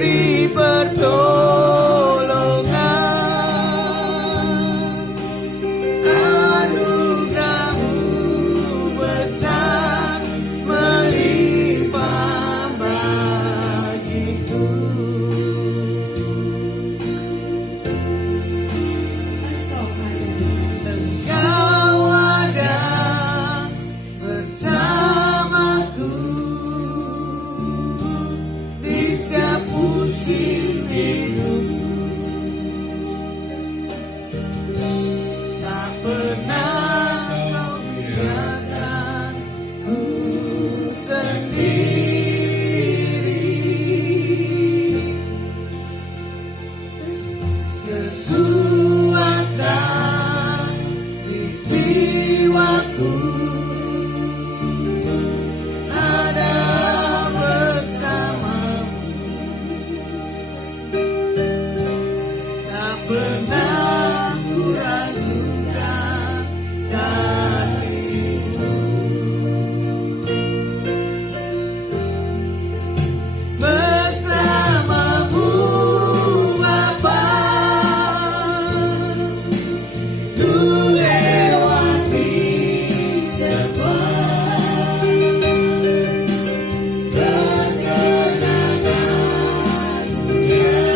beri pertolongan. Anugerah-Mu besar melimpah bagiku. Engkau ada bersamaku di setiap musim hidup. Tak pernah Kau biarkan ku sendiri. Kekuatan di jiwaku ada bersamamu. Tak pernah ku ragukan kasih-Mu. Bersama-Mu Bapa, ku lewati semua kekenangan dunia.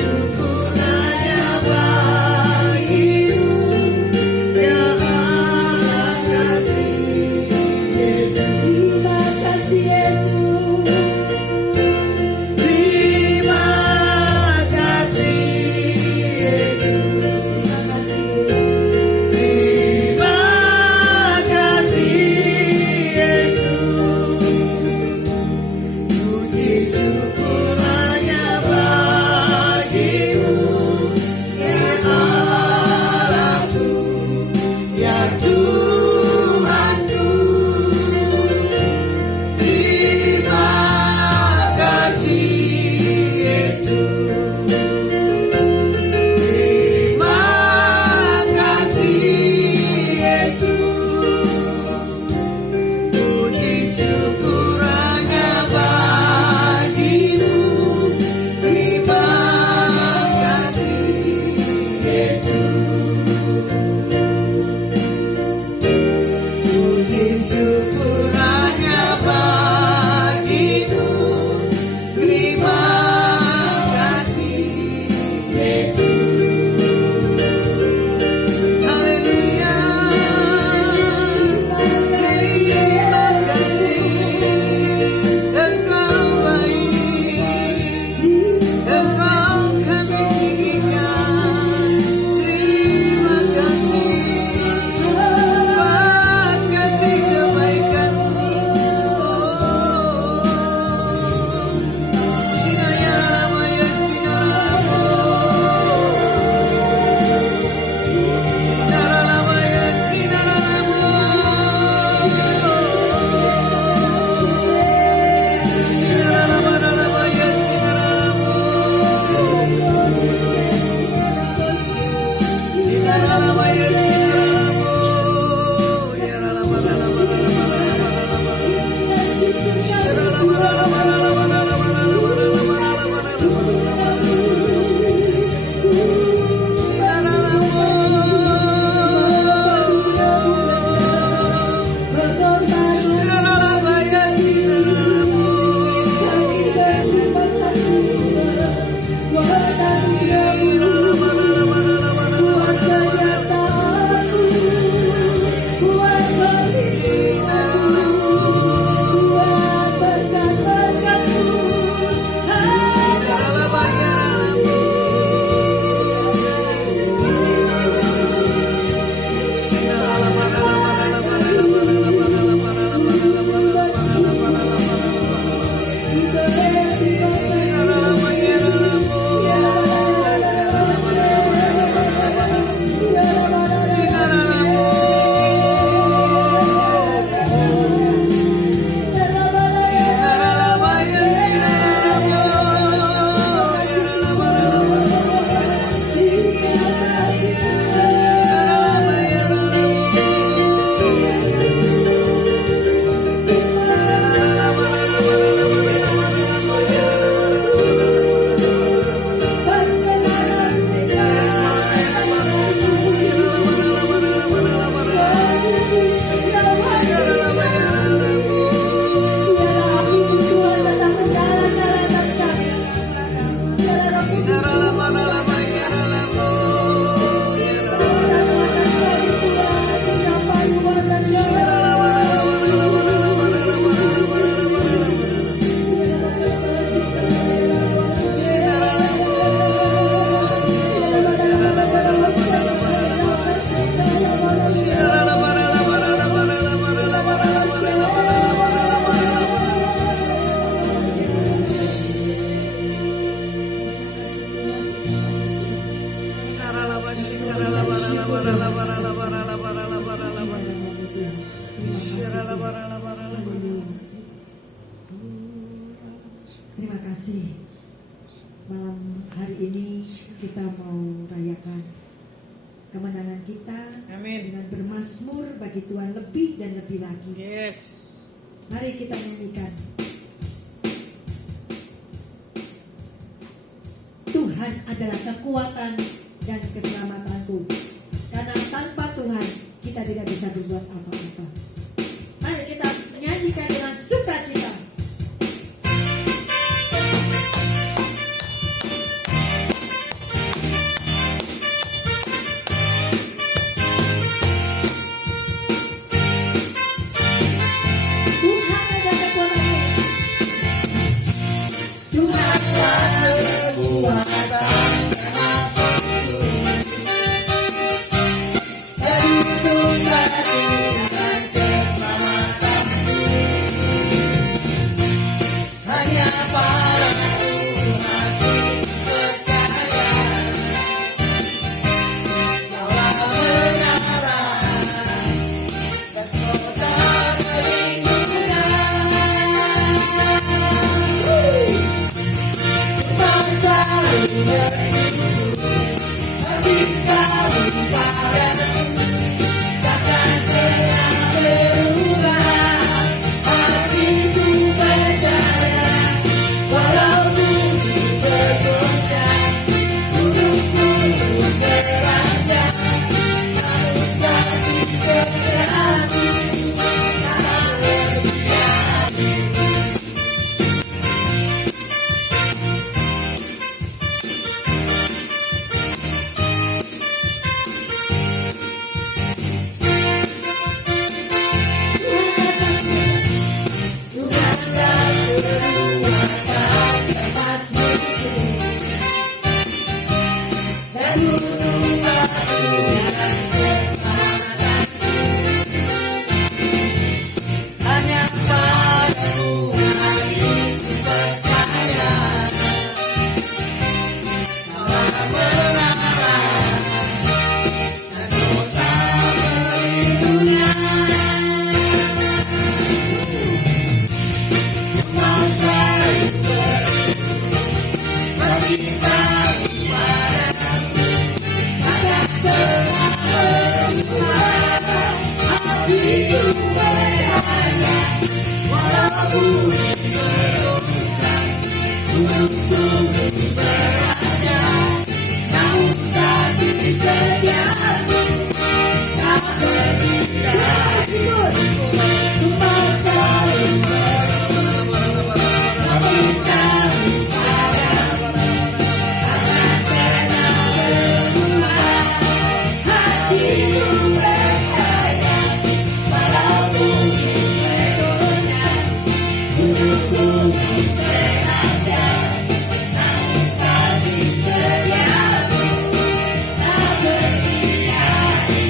Syukur hanya bagimu. ini kita mau rayakan kemenangan kita Amin. dengan bermazmur bagi Tuhan lebih dan lebih lagi. Yes. Mari kita nyanyikan. Tuhan adalah kekuatan dan keselamatanku. Karena tanpa Tuhan kita tidak bisa berbuat apa-apa. Mari kita menyanyikan dengan sukacita. Tuhan adalah kekuatanku. Tuhan adalah kekuatan. Hanya pada Tuhan percaya, Allah menyerah berkota perlindungan. Bangsa berhidup berdikari padamu, takkan pernah berubah. Hatiku percaya, walau bumi bergoncang, gunung-gunung beranjak, namun kasih setiamu tak berhenti. Hanya padamu hatiku percaya, Allah mengarah dan kota perlindungan. Bangsa berdikari padamu, takkan pernah berubah. Hatiku percaya, walau bumi bergoncang, gunung-gunung beranjak, namun kasih setiamu tak berdikari. Tuhan selalu berdikari padamu, takkan pernah berubah. Hatiku percaya, walau bumi bergoncang, gunung-gunung beranjak, namun kasih setiamu tak berdikari.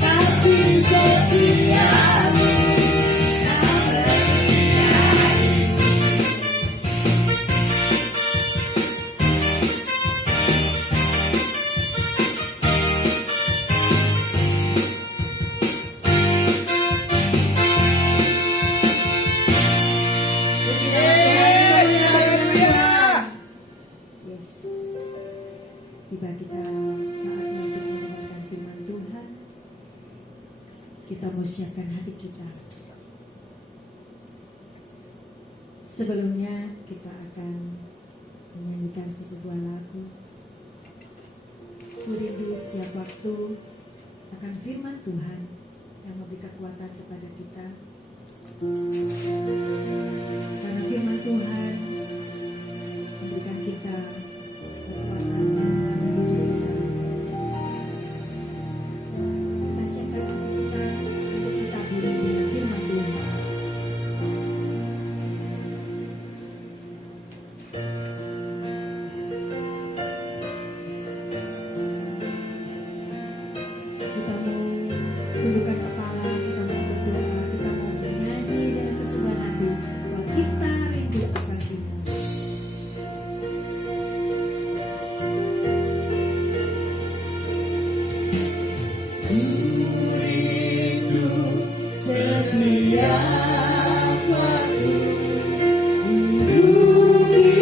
Kasih setiamu tak berdikari. Yes. Tiba kita saatnya untuk mendengarkan firman Tuhan. Kita mau siapkan hati kita. Sebelumnya kita akan menyanyikan sebuah lagu. Ku rindu setiap waktu akan firman Tuhan yang memberi kekuatan kepada kita. Karena firman Tuhan memberikan kita kekuatan dalam hidup kita. Kita siapkan hati kita untuk ditaburi dengan firman Tuhan. Kita mau tundukkan kepala, kita mau berdoa, kita mau bernyanyi dengan kesukaan hati bahwa kita rindu akan firman. Rindu setiap waktu, rindu di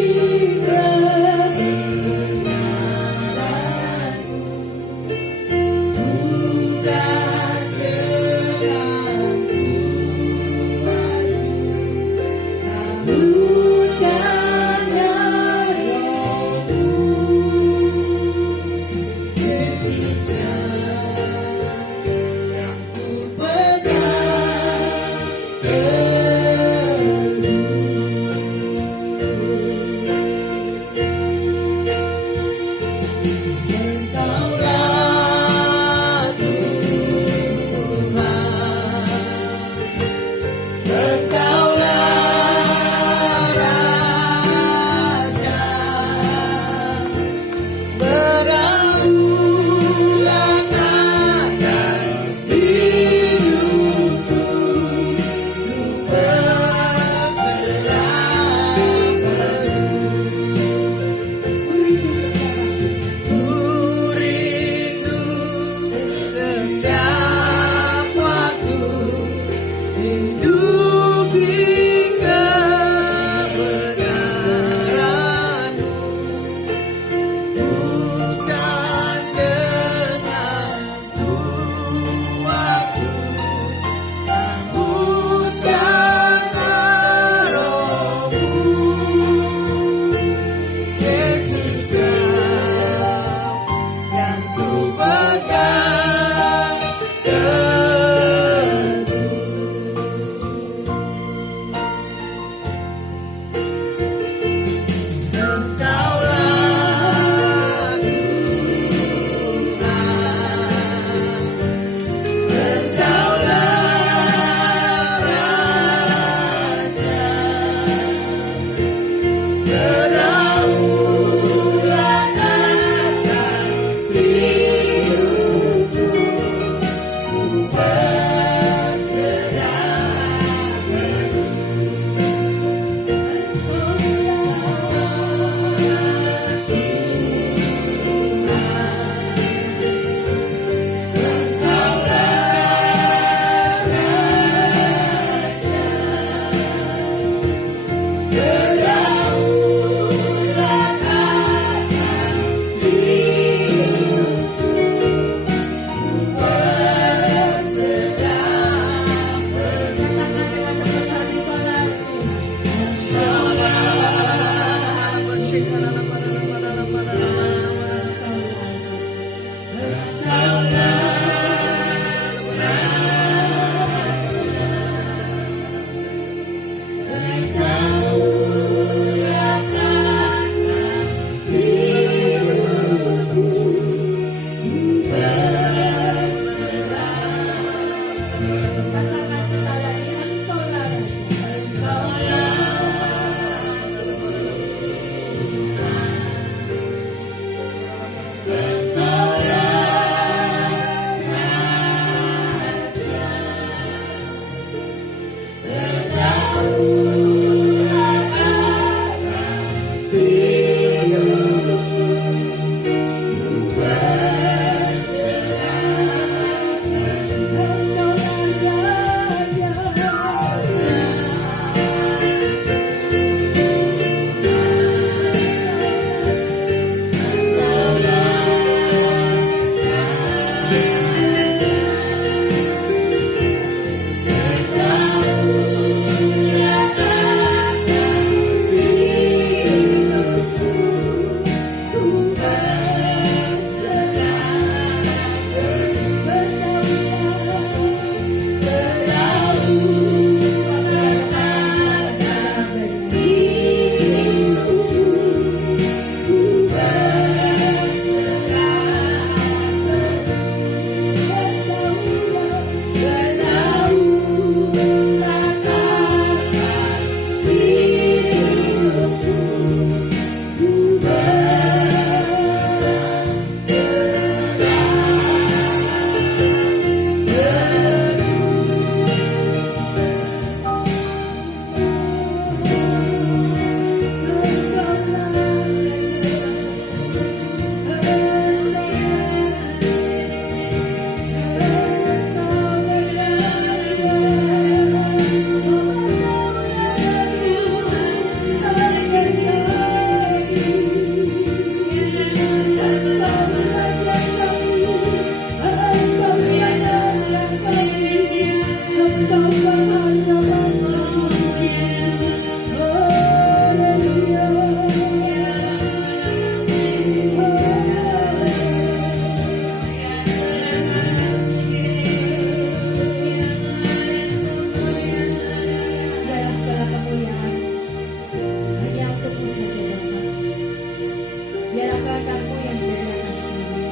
kehendakmu yang jadi atas kami.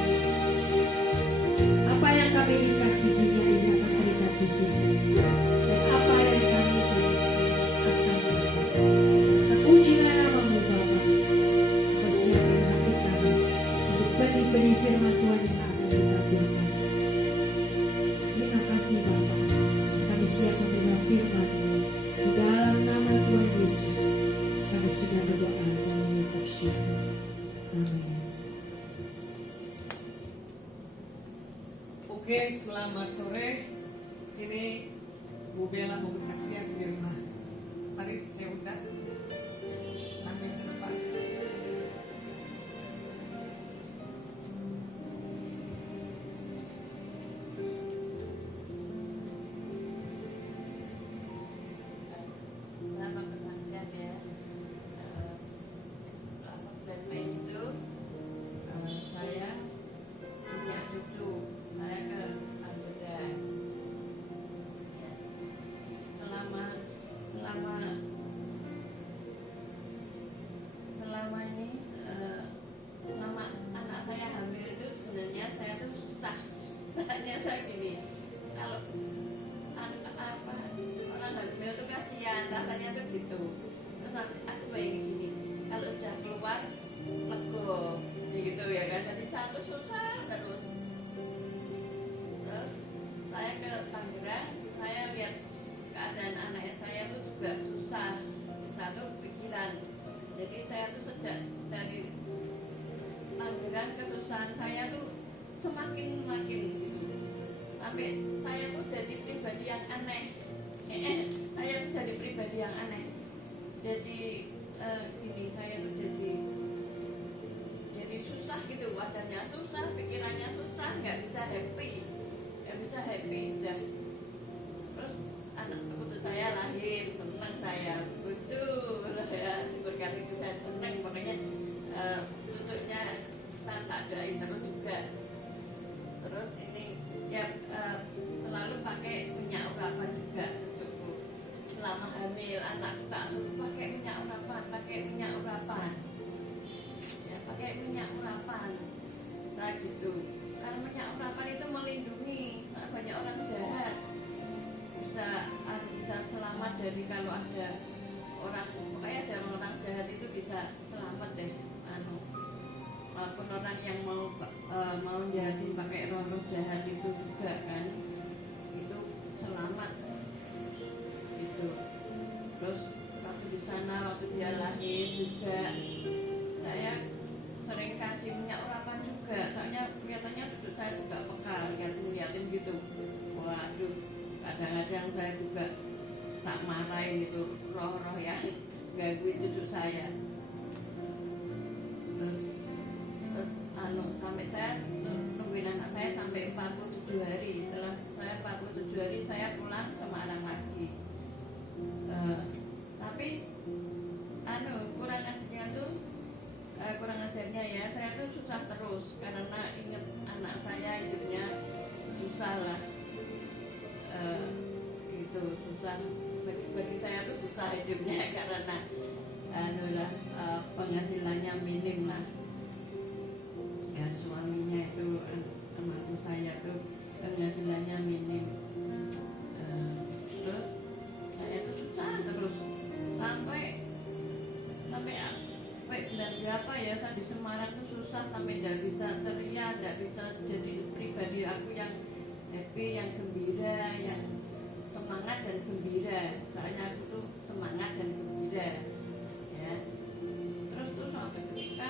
Apa yang kami ikat di dunia ini akan terikat di sini. Dan apa yang kami ikat akan terikat. Terpujilah namamu Bapa. Kau siapkan hati kami untuk benih-benih firman Tuhan yang akan ditaburkan. Terima kasih Bapa. Kami siap menerima firman di dalam nama Tuhan Yesus. Kami sudah berdoa dan mengucap syukur. Amin. Oke, selamat sore. Ini Bu Bella mau bersaksian firman. Mari saya undang. Ambil ke depan. Selamat bersaksian ya. Dan Mei itu saya punya cucu, saya ke Anggota. Ya. Selama ini selama anak saya hamil itu sebenarnya saya tuh susah. Tanya saya gini, kalau orang hamil tuh kasihan, rasanya tuh gitu. Terus nanti aku bayangin gini, kalau udah keluar lego gitu ya kan, jadi satu susah terus. Terus saya ke Tangerang, saya lihat keadaan anak saya tuh juga susah, satu pikiran. Jadi saya tuh sejak dari Tangerang kesusahan saya tuh semakin gitu. Sampai saya tuh jadi pribadi yang aneh. Saya tuh jadi pribadi yang aneh. Jadi gini, saya tuh jadi susah gitu, wajahnya susah, pikirannya susah, nggak bisa happy. Dan terus anak putu saya lahir, senang saya, lucu ya, diberkati Tuhan, senang makanya tutupnya tak doain terus juga. Terus ini ya selalu pakai minyak urapan juga tutupku. Selama hamil anakku tak suruh pakai minyak urapan. Ya pakai minyak urapan. Nah gitu. Karena minyak urapan itu melindungi banyak orang jahat. Bisa selamat dari kalau ada orang, pokoknya ada orang jahat itu bisa selamat deh. Walaupun orang yang mau jahatin pakai roh jahat itu juga kan, itu selamat gitu. Terus waktu di sana, waktu dia lahir juga saya sering kasih minyak urapan juga, soalnya kelihatannya duduk saya juga peka liatin gitu. Waduh, kadang-kadang saya juga tak marahin itu roh-roh yang ganggu cucu saya. Terus sampai saya nungguin anak saya sampai 47 hari. Setelah saya 47 hari saya pulang ke Malang lagi. Tapi kurang ajarnya ya, saya tuh susah terus karena ingat anak saya hidupnya susah lah. Itu susah bagi saya tuh susah hidupnya karena penghasilannya minim lah. Ya suaminya itu anakku saya tuh penghasilannya minim. Terus saya tuh susah terus sampai bulan berapa ya, saya di Semarang tuh susah sampai tidak bisa ceria, tidak bisa jadi pribadi aku yang happy, yang gembira, yang semangat dan gembira. Soalnya aku tuh semangat dan gembira ya. Terus suatu ketika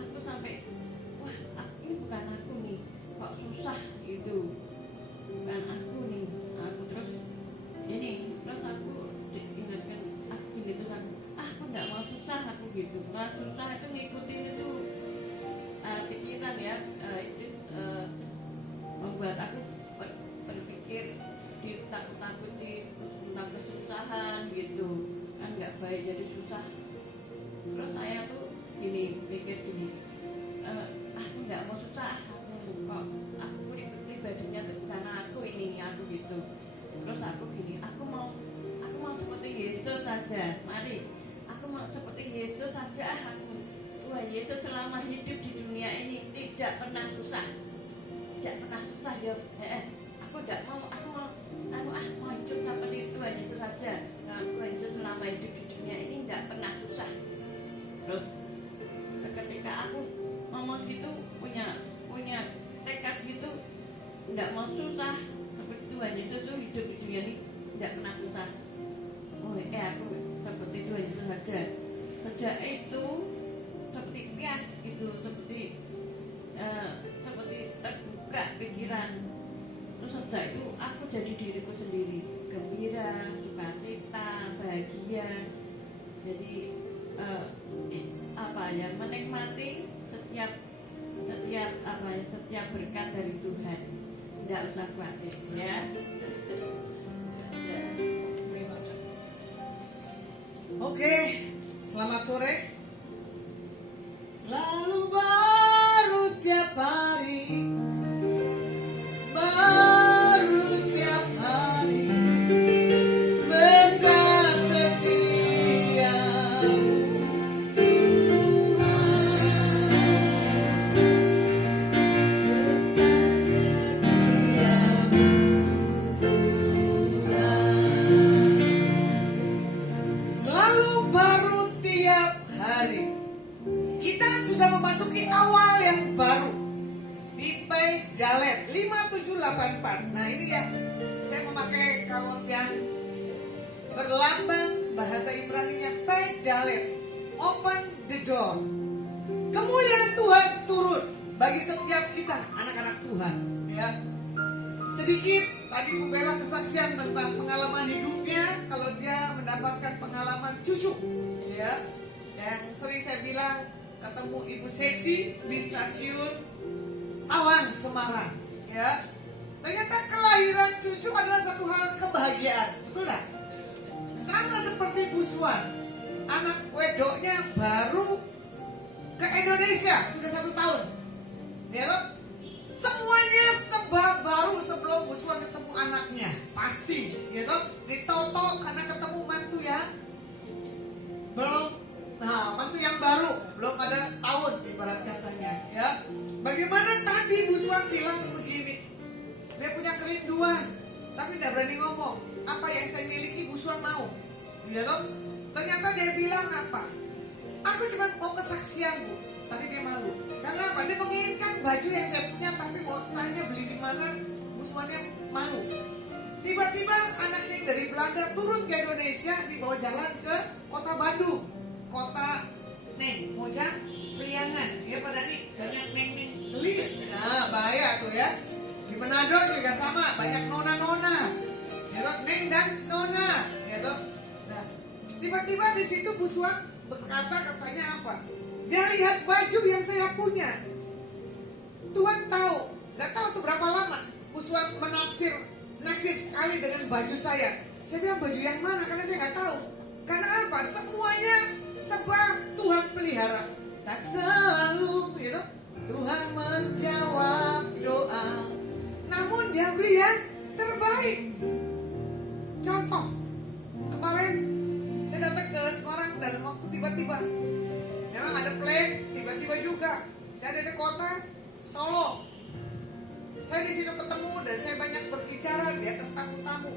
aku sampai ini bukan aku nih, kok susah gitu, bukan aku nih, aku terus aku diingatkan aku gitu kan, aku nggak mau susah aku gitu. Nah susah itu ngikutin itu pikiran ya, itu membuat aku berpikir ditakut-takuti tentang kesusahan gitu kan, nggak baik jadi susah. Terus saya tuh pikir gini, aku nggak mau susah, aku pribadinya tuh karena aku gitu. Terus aku mau seperti Yesus saja, mari aku mau seperti Yesus saja. Tuhan Yesus selama hidup di tidak pernah susah. Tidak pernah susah ya. Aku tidak mau, aku mau hidup seperti Tuhan Yesus saja. Tuhan Yesus selama hidup di dunia ini tidak pernah susah. Terus ketika aku ngomong gitu, punya tekad gitu, tidak mau susah seperti Tuhan Yesus tuh hidup di dunia ini tidak pernah susah. Aku seperti Tuhan Yesus saja. Sejak itu seperti pias gitu, seperti terbuka pikiran. Terus sejak itu aku jadi diriku sendiri, gembira, sukacita, bahagia. Jadi menikmati setiap berkat dari Tuhan. Tidak usah khawatir ya. Terima kasih. Oke, selamat sore. Selalu baru setiap hari, baru setiap hari, besar setiamu selalu baru tiap hari. Kita sudah memasuki awal yang baru di Dalet 5784. Nah ini ya, saya memakai kaos yang berlambang bahasa Ibrani-nya Dalet, open the door. Kemuliaan Tuhan turun bagi setiap kita anak-anak Tuhan. Ya, sedikit tadi Bu Bella kesaksian tentang pengalaman hidupnya kalau dia mendapatkan pengalaman cucu. Ya, yang sering saya bilang ketemu Ibu Seksi di stasiun Tawang, Semarang. Ya, ternyata kelahiran cucu adalah satu hal kebahagiaan, betul tak? Sama seperti Bu Swan, anak wedoknya baru ke Indonesia sudah 1 tahun. Ya loh, semuanya sebab baru sebelum Bu Swan ketemu anaknya, pasti, gitu. Ditoto karena ketemu mantu ya, belum. Nah, mantu yang baru, belum ada setahun ibarat katanya, ya. Bagaimana tadi Bu Swan bilang begini, dia punya kerinduan, tapi tidak berani ngomong. Apa yang saya miliki Bu Swan mau, ya toh? Ternyata dia bilang apa? Aku cuma mau kesaksian Bu, tapi dia malu. Karena apa? Dia menginginkan baju yang saya punya, tapi mau tanya beli di mana, Bu Swannya malu. Tiba-tiba anaknya dari Belanda turun ke Indonesia, dibawa jalan ke kota Bandung, kota Neng, Mojang, Priangan. Ya pada nih banyak neng gelis. Nah bahaya tuh ya. Di Manado juga sama, banyak nona-nona. Ya toh, neng dan nona. Ya toh. Nah, tiba-tiba di situ Bu Swan berkata katanya apa? Dia lihat baju yang saya punya. Tuhan tahu, nggak tahu tuh berapa lama Bu Swan naksir sekali dengan baju saya. Saya bilang baju yang mana? Karena saya nggak tahu. Karena apa? Semuanya sebab Tuhan pelihara. Tak selalu, gitu. Tuhan menjawab doa. Namun dia beri yang terbaik. Contoh, kemarin saya datang ke Semarang dalam waktu tiba-tiba. Memang ada plan, tiba-tiba juga. Saya ada di kota Solo. Saya di situ ketemu dan saya banyak berbicara di atas tamu-tamu.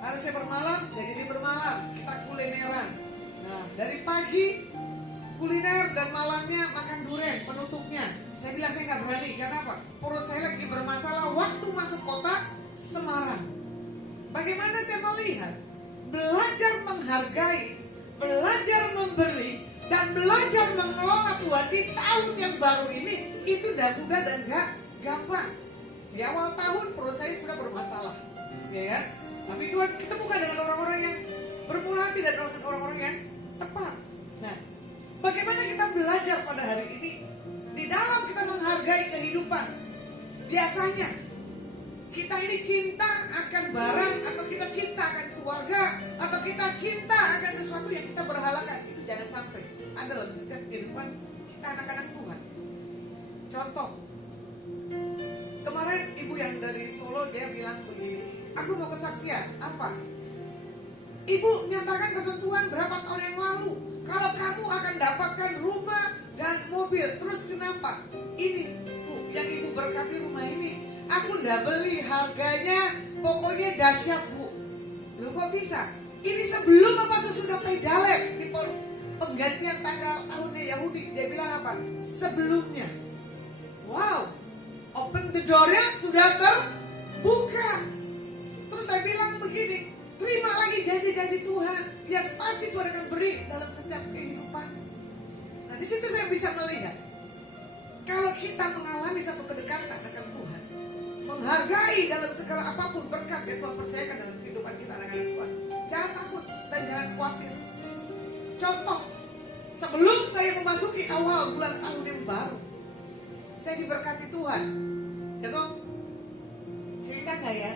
Harusnya bermalam, jadi bermalam. Kita kulineran. Nah, dari pagi kuliner dan malamnya makan durian penutupnya. Saya bilang saya nggak berani. Karena apa? Perut saya lagi bermasalah waktu masuk kota Semarang. Bagaimana saya melihat? Belajar menghargai, belajar memberi, dan belajar mengelola Tuhan di tahun yang baru ini itu udah mudah dan gak gampang. Di awal tahun perut saya sudah bermasalah, ya kan? Tapi Tuhan kita bukan dengan orang-orang yang bermurah hati dan orang-orang yang tepat. Nah, bagaimana kita belajar pada hari ini di dalam kita menghargai kehidupan? Biasanya kita ini cinta akan barang, atau kita cinta akan keluarga, atau kita cinta akan sesuatu yang kita berhalakan. Itu jangan sampai ada dalam setiap kehidupan kita anak-anak Tuhan. Contoh, kemarin ibu yang dari Solo dia bilang begini, aku mau kesaksian. Apa? Ibu nyatakan pesan Tuhan berapa tahun yang lalu, kalau kamu akan dapatkan rumah dan mobil. Terus kenapa? Ini memberkati rumah ini. Aku udah beli, harganya pokoknya dahsyat bu. Loh kok bisa? Ini sebelum apa sesudah Paidalet di penggantian tanggal tahunnya Yahudi. Dia bilang apa? Sebelumnya. Wow, open the door-nya sudah terbuka. Terus saya bilang begini, terima lagi janji-janji Tuhan yang pasti Tuhan akan beri dalam setiap kehidupan. Nah di situ saya bisa melihat, kalau kita mengalami satu kedekatan dengan Tuhan, menghargai dalam segala apapun berkat yang Tuhan percayakan dalam kehidupan kita anak-anak Tuhan, jangan takut dan jangan khawatir. Contoh, sebelum saya memasuki awal bulan tahun yang baru, saya diberkati Tuhan. Ya toh? Cerita nggak ya?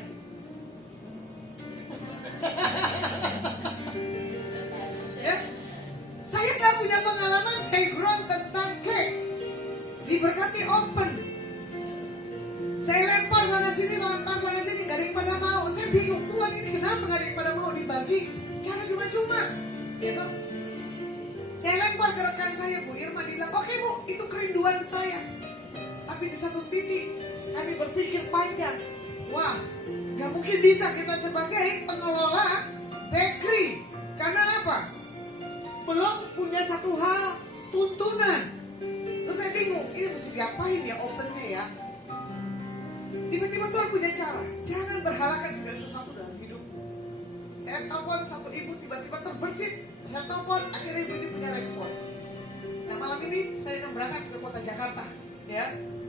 Ya, saya nggak punya pengalaman background tentang cake. Diberkati open. Saya lempar sana sini, nggak ada yang pada mau. Saya bingung, Tuhan ini kenapa nggak ada yang pada mau dibagi? Cara cuma-cuma, gitu. Saya lempar ke rekan saya, Bu Irma, dia bilang, oke Bu, itu kerinduan saya. Tapi di satu titik, kami berpikir panjang. Wah, nggak mungkin bisa kita sebagai pengelola bakery. Karena apa? Belum punya satu hal, tuntunan. Terus saya bingung, ini mesti diapain ya opennya ya? Tiba-tiba Tuhan punya cara. Jangan berhalakan segala sesuatu dalam hidup. Saya telepon satu ibu tiba-tiba terbersit. Saya telepon, akhirnya ibu ini punya respon. Nah malam ini saya akan berangkat ke kota Jakarta, ya,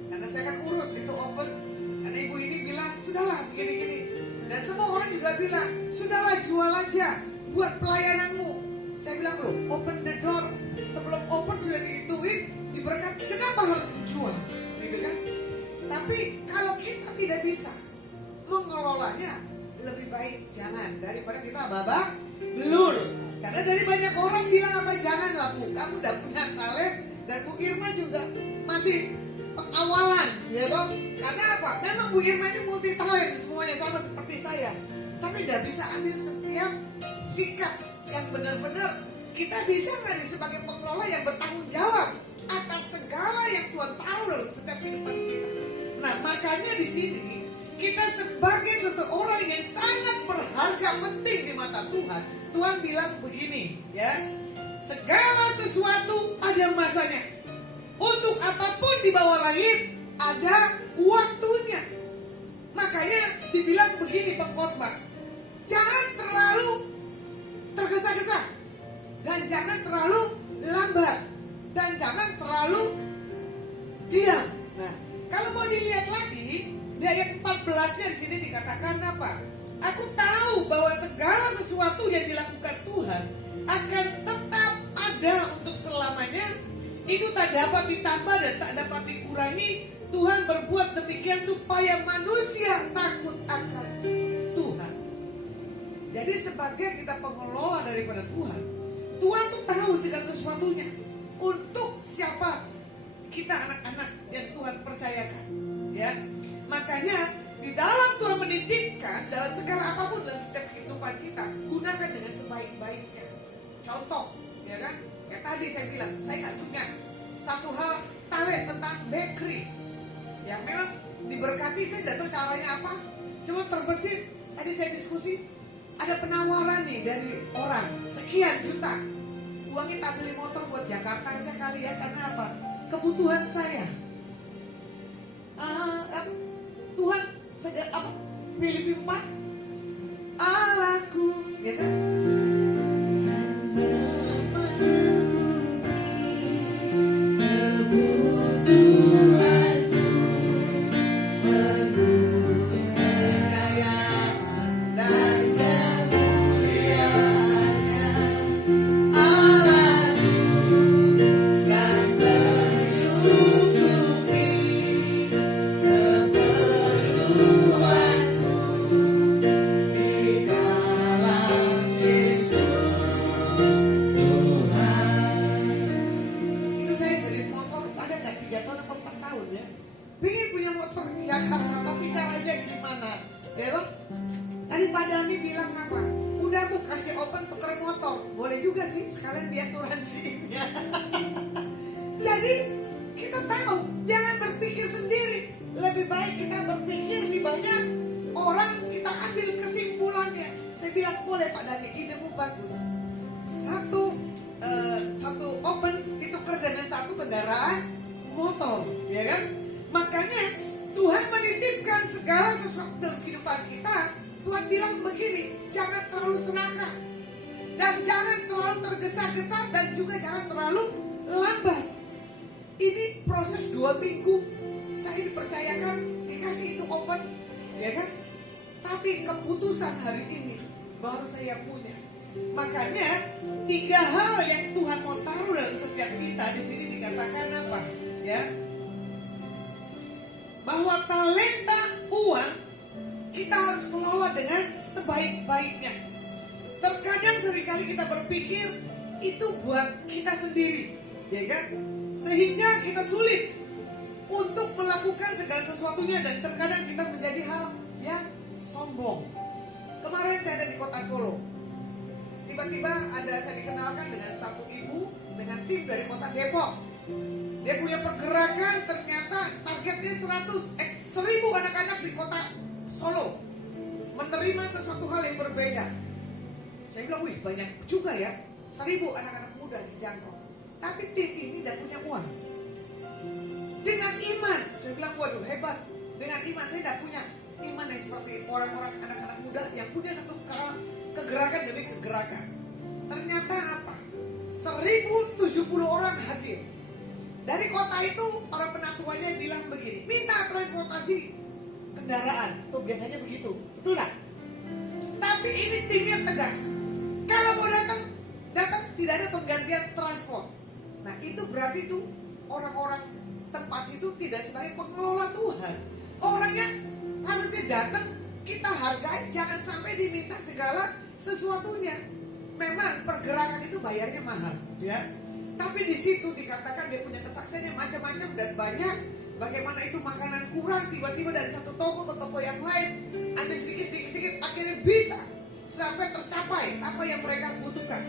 karena saya akan urus itu open. Karena ibu ini bilang, sudahlah begini-gini. Dan semua orang juga bilang, sudahlah jual aja, buat pelayananmu. Saya bilang loh, open the door. Sebelum open sudah dihituin, diberkati. Kenapa harus dijual? Gitu kan? Tapi kalau kita tidak bisa mengelolanya, lebih baik jangan daripada kita babak belur. Karena dari banyak orang bilang apa, janganlah Bu, kamu udah punya talent. Dan Bu Irma juga masih pengawalan, ya dong. Karena apa? Memang Bu Irma ini multi talent, semuanya sama seperti saya. Tapi tidak bisa ambil setiap sikap yang benar-benar. Kita bisa nggak nih sebagai pengelola yang bertanggung jawab atas segala yang Tuhan taruh dalam setiap kehidupan kita. Nah makanya di sini kita sebagai seseorang yang sangat berharga penting di mata Tuhan, Tuhan bilang begini, ya, segala sesuatu ada masanya. Untuk apapun di bawah langit ada waktunya. Makanya dibilang begini pengkhotbah, jangan terlalu tergesa-gesa dan jangan terlalu lambat dan jangan terlalu diam. Nah, kalau mau dilihat lagi, di ayat 14-nya di sini dikatakan apa? Aku tahu bahwa segala sesuatu yang dilakukan Tuhan akan tetap ada untuk selamanya. Itu tak dapat ditambah dan tak dapat dikurangi. Tuhan berbuat demikian supaya manusia takut akan Tuhan. Jadi sebagai kita pengelola daripada Tuhan, Tuhan tuh tahu segala sesuatunya. Untuk siapa kita anak-anak yang Tuhan percayakan, ya. Makanya di dalam Tuhan menitipkan dalam segala apapun dalam setiap kehidupan kita, gunakan dengan sebaik-baiknya. Contoh, ya kan? Kayak tadi saya bilang, saya nggak punya satu hal talent tentang bakery. Ya memang diberkati, saya tidak tahu caranya apa. Cuma terbesit, tadi saya diskusi, ada penawaran nih dari orang sekian juta. Uangnya tak beli motor buat Jakarta aja kali ya, karena apa? Kebutuhan saya. Tuhan Filipi 4 Allahku, ya kan? boleh Pak Dani, idemu bagus. Satu open ditukar dengan satu kendaraan motor, ya kan? Makanya Tuhan menitipkan segala sesuatu dalam kehidupan kita. Tuhan bilang begini, jangan terlalu serakah dan jangan terlalu tergesa-gesa dan juga jangan terlalu lambat. Ini proses 2 minggu saya dipercayakan dikasih itu open, ya kan? Tapi keputusan hari ini baru saya punya. Makanya 3 hal yang Tuhan mau taruh dalam setiap kita di sini dikatakan apa? Ya, bahwa talenta uang kita harus kelola dengan sebaik-baiknya. Terkadang seringkali kita berpikir itu buat kita sendiri, ya kan? Sehingga kita sulit untuk melakukan segala sesuatunya dan terkadang kita menjadi hal yang sombong. Kemarin saya ada di kota Solo. Tiba-tiba saya dikenalkan dengan satu ibu dengan tim dari kota Depok. Dia punya pergerakan, ternyata targetnya 1000 anak-anak di kota Solo menerima sesuatu hal yang berbeda. Saya bilang, wih banyak juga ya, 1000 anak-anak muda dijangkau. Tapi tim ini tidak punya uang. Dengan iman, saya bilang, waduh hebat. Dengan iman, saya tidak punya iman yang seperti orang-orang anak-anak muda yang punya satu kegerakan demi kegerakan. Ternyata apa? 1070 orang hadir. Dari kota itu, para penatuannya bilang begini, minta transportasi kendaraan. Tuh biasanya begitu, betul lah. Tapi ini timnya tegas. Kalau mau datang tidak ada penggantian transport. Nah itu berarti itu orang-orang tempat itu tidak sebagai pengelola Tuhan. Orangnya harusnya datang, kita hargai, jangan sampai diminta segala sesuatunya. Memang pergerakan itu bayarnya mahal, ya. Tapi di situ dikatakan dia punya kesaksian yang macam-macam dan banyak. Bagaimana itu makanan kurang, tiba-tiba dari satu toko ke toko yang lain, ambil sedikit-sedikit, akhirnya bisa sampai tercapai apa yang mereka butuhkan.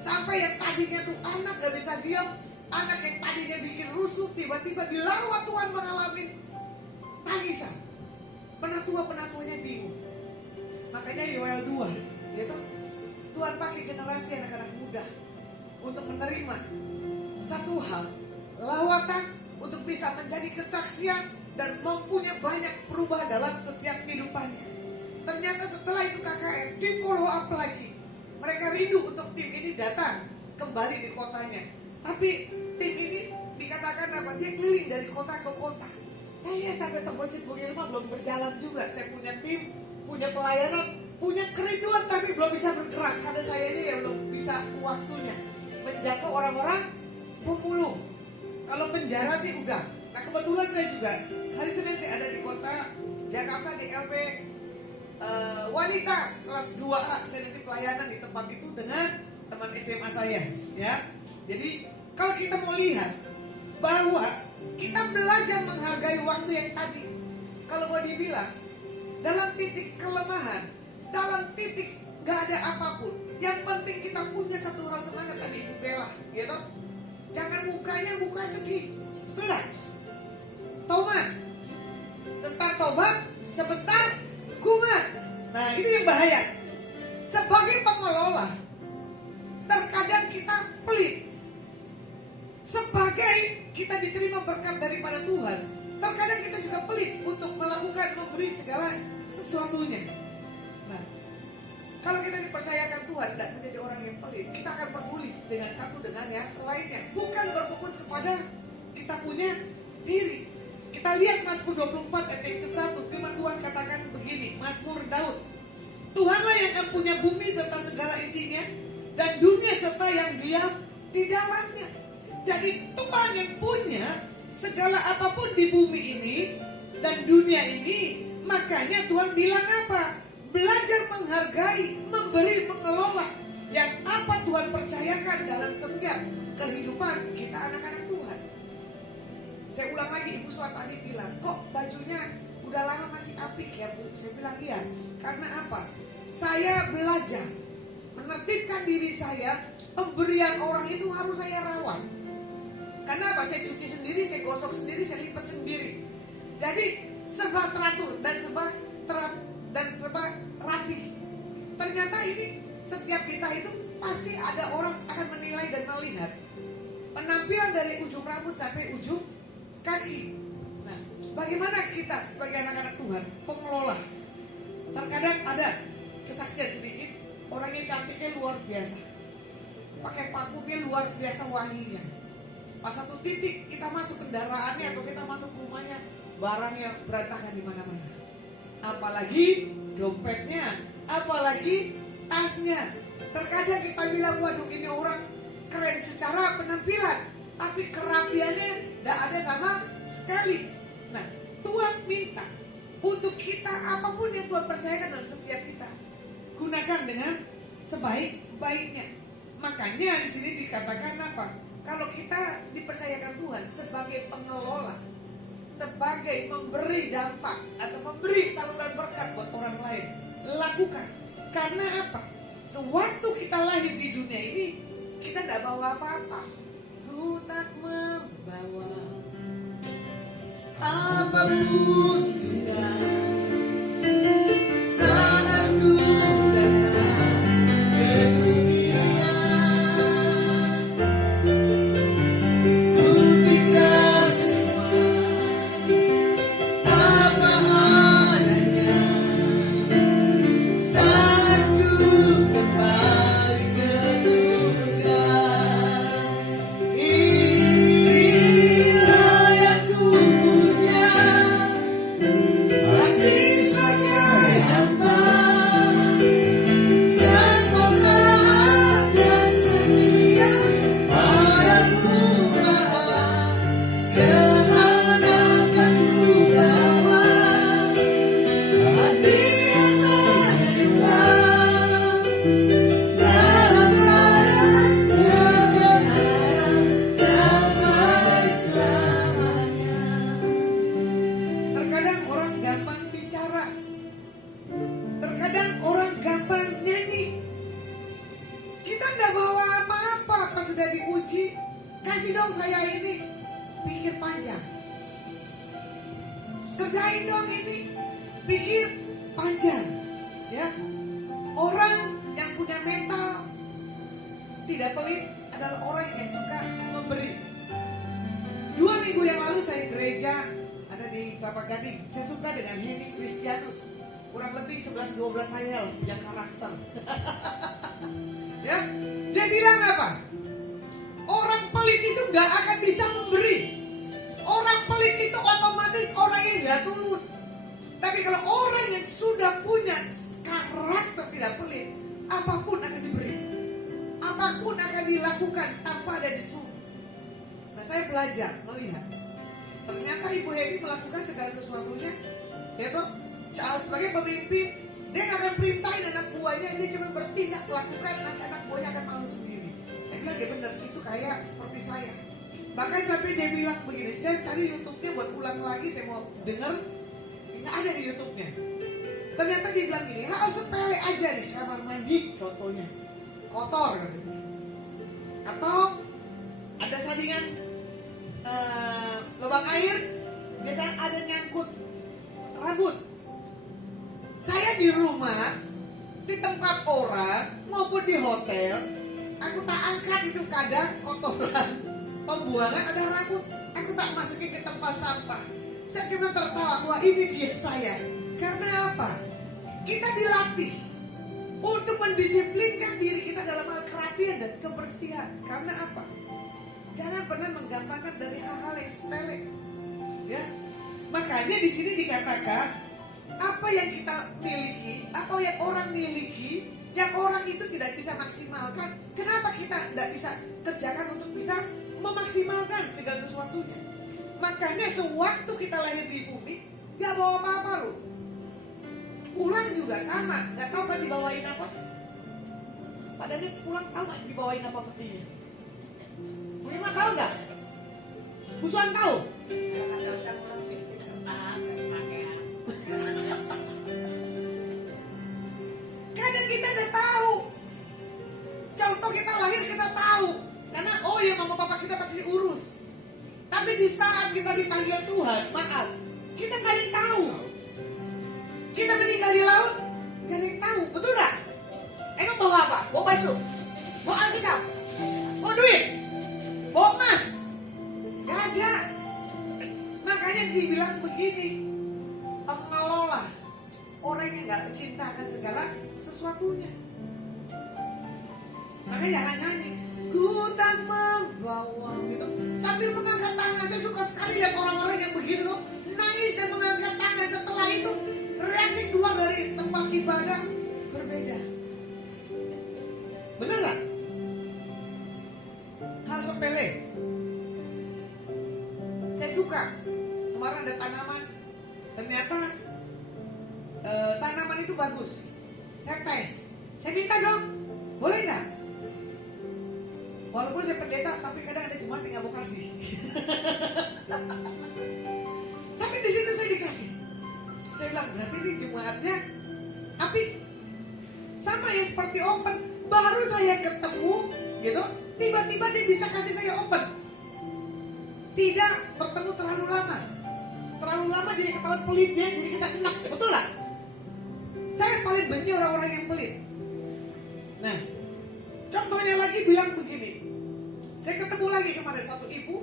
Sampai yang tadinya tuh anak gak bisa diam, anak yang tadinya bikin rusuh, tiba-tiba dilawan Tuhan mengalami tangisan. Penatua-penatuanya bingung. Makanya Yoel 2, gitu. Tuhan pakai generasi anak-anak muda untuk menerima satu hal, lawatan untuk bisa menjadi kesaksian dan mempunyai banyak perubahan dalam setiap kehidupannya. Ternyata setelah itu KKR di follow up lagi. Mereka rindu untuk tim ini datang kembali di kotanya. Tapi tim ini dikatakan apa? Dia keliling dari kota ke kota. Saya sampai terbesit rumah belum berjalan juga. Saya punya tim, punya pelayanan, punya kerinduan tapi belum bisa bergerak karena saya ini yang belum bisa waktunya menjangkau orang-orang pemulung. Kalau penjara sih udah. Nah kebetulan saya juga hari Senin saya ada di kota Jakarta di LP wanita kelas 2A. Saya nanti pelayanan di tempat itu dengan teman SMA saya, ya. Jadi kalau kita mau lihat bahwa kita belajar menghargai waktu yang tadi. Kalau mau dibilang dalam titik kelemahan, dalam titik gak ada apapun, yang penting kita punya satu hal semangat tadi Ibu Bella, gitu. Jangan mukanya muka sedih, betul lah. Tobat, tentang tobat sebentar kumat. Nah itu yang bahaya. Sebagai pengelola, terkadang kita pelit. Sebagai kita diterima berkat daripada Tuhan, terkadang kita juga pelit untuk melakukan, memberi segala sesuatunya. Nah, kalau kita dipercayakan Tuhan tidak menjadi orang yang pelit, kita akan peduli dengan satu dengan yang lainnya. Bukan berfokus kepada kita punya diri. Kita lihat Mazmur 24 ayat yang ke-1, firman Tuhan katakan begini, Mazmur Daud. Tuhanlah yang punya bumi serta segala isinya, dan dunia serta yang diam di dalamnya. Jadi Tuhan yang punya segala apapun di bumi ini dan dunia ini. Makanya Tuhan bilang apa? Belajar menghargai, memberi, mengelola yang apa Tuhan percayakan dalam setiap kehidupan kita anak-anak Tuhan. Saya ulang lagi, Ibu Swatani bilang, kok bajunya udah lama masih apik ya Bu? Saya bilang iya, karena apa? Saya belajar menertibkan diri saya, pemberian orang itu harus saya rawat. Karena apa? Saya cuci sendiri, saya gosok sendiri, saya lipat sendiri. Jadi serba teratur dan serba rapi. ternyata ini setiap kita itu pasti ada orang akan menilai dan melihat penampilan dari ujung rambut sampai ujung kaki. Nah, bagaimana kita sebagai anak-anak Tuhan, pengelola? Terkadang ada kesaksian sedikit, orangnya cantiknya luar biasa, pakai parfumnya luar biasa wanginya. Pas satu titik kita masuk kendaraannya atau kita masuk rumahnya, barangnya berantakan di mana-mana. Apalagi dompetnya, apalagi tasnya. Terkadang kita bilang, waduh ini orang keren secara penampilan, tapi kerapiannya tidak ada sama sekali. Nah, Tuhan minta untuk kita apapun yang Tuhan percayakan dalam setiap kita, gunakan dengan sebaik-baiknya. Makanya di sini dikatakan apa? Kalau kita dipercayakan Tuhan sebagai pengelola, sebagai memberi dampak atau memberi saluran berkat buat orang lain, lakukan. Karena apa? Sewaktu kita lahir di dunia ini, kita tidak bawa apa-apa. Ku tak membawa apapun juga. Saat ku datang ke dunia, ku tinggal semua apa adanya. Saat ku kembali ke surga, inilah yang ku punya, hati sebagai hamba yang bertaat dan setia padamu Bapa. Kemana akan ku bawa hati yang menyembah dalam keadaan kebenaran sampai selamanya. Terkadang orang gampang bicara, terkadang orang gampang nyanyi. Kita nggak bawa apa-apa pas sudah diuji. Kasih dong saya ini, pikir panjang. Kerjain dong ini, pikir panjang. Ya, orang yang punya mental tidak pelit adalah orang yang suka memberi. 2 minggu yang lalu saya gereja ada di Kelapa Gading. Saya suka dengan Henny Christianus. Kurang lebih 11-12 saya lah punya karakter. Ya, dia bilang apa? Orang pelit itu nggak akan bisa memberi. Orang pelit itu otomatis orang yang nggak tulus. Tapi kalau orang yang sudah punya karakter tidak pelit, apapun akan diberi, apapun akan dilakukan tanpa ada disuruh. Nah, saya belajar melihat, ternyata Ibu Hedi melakukan segala sesuatunya, ya toh. Sebagai pemimpin, dia nggak akan perintahin anak buahnya, dia cuma bertindak lakukan, nanti anak buahnya akan malu sendiri. Saya bilang dia benar, itu kayak seperti saya. Bahkan sampai dia bilang begini, saya tadi YouTube-nya buat ulang lagi, saya mau dengar, nggak ada di YouTube-nya. Ternyata dia bilang gini, hal sepele aja nih, kamar mandi contohnya, kotor katanya. Atau ada saringan lubang air, biasanya ada nyangkut rambut. Saya di rumah, di tempat orang, maupun di hotel, aku tak angkat itu kadang kotoran, pembuangan ada rambut, aku tak masukin ke tempat sampah. Saya cuma tertawa, wah ini dia saya. Karena apa? Kita dilatih untuk mendisiplinkan diri kita dalam hal kerapian dan kebersihan. Karena apa? Jangan pernah menggampangkan dari hal-hal yang sepele. Ya, makanya di sini dikatakan apa yang kita miliki atau yang orang miliki, yang orang itu tidak bisa maksimalkan. Kenapa kita tidak bisa kerjakan untuk bisa memaksimalkan segala sesuatunya? Makanya sewaktu kita lahir di bumi, gak bawa apa-apa loh. Pulang juga sama, gak tahu kan dibawain apa. Padahal dia pulang tahu gak dibawain apa petinya. Bu Irma tahu gak? Bu Suan tahu? Kadang kita udah tahu. Contoh kita lahir kita tahu. Karena oh ya mama papa kita pasti urus. Tapi di saat kita dipanggil Tuhan, maaf, kita gak ada yang tahu. Kita meninggal di laut, gak ada yang tahu, betul gak? bawa apa? Bawa baju, bawa Alkitab, bawa duit, bawa emas. Gak ada. Makanya dibilang begini, pengelola, orang yang gak mencintakan segala sesuatunya. Makanya jangan nyanyi, ku tak membawa gitu. Sambil mengangkat tangan, saya suka sekali lihat orang-orang yang begini loh, nangis dan mengangkat tangan. Setelah itu reaksi keluar dari tempat ibadah berbeda. Bener gak? Hal sepele. Saya suka. Kemarin ada tanaman, ternyata tanaman itu bagus. Saya tes. Saya minta dong, boleh nggak? Walaupun saya pendeta, tapi kadang ada jemaat yang nggak mau kasih. Tapi di situ saya dikasih. Saya bilang berarti ini jemaatnya api. Sama ya seperti open. Baru saya ketemu, gitu. Tiba-tiba dia bisa kasih saya open. Tidak bertemu terlalu lama. Terlalu lama jadi ketahuan pelitnya, jadi kita kena. Betul nggak? Saya paling benci orang-orang yang pelit. Nah, contohnya lagi bilang begini. Saya ketemu lagi kemarin satu ibu.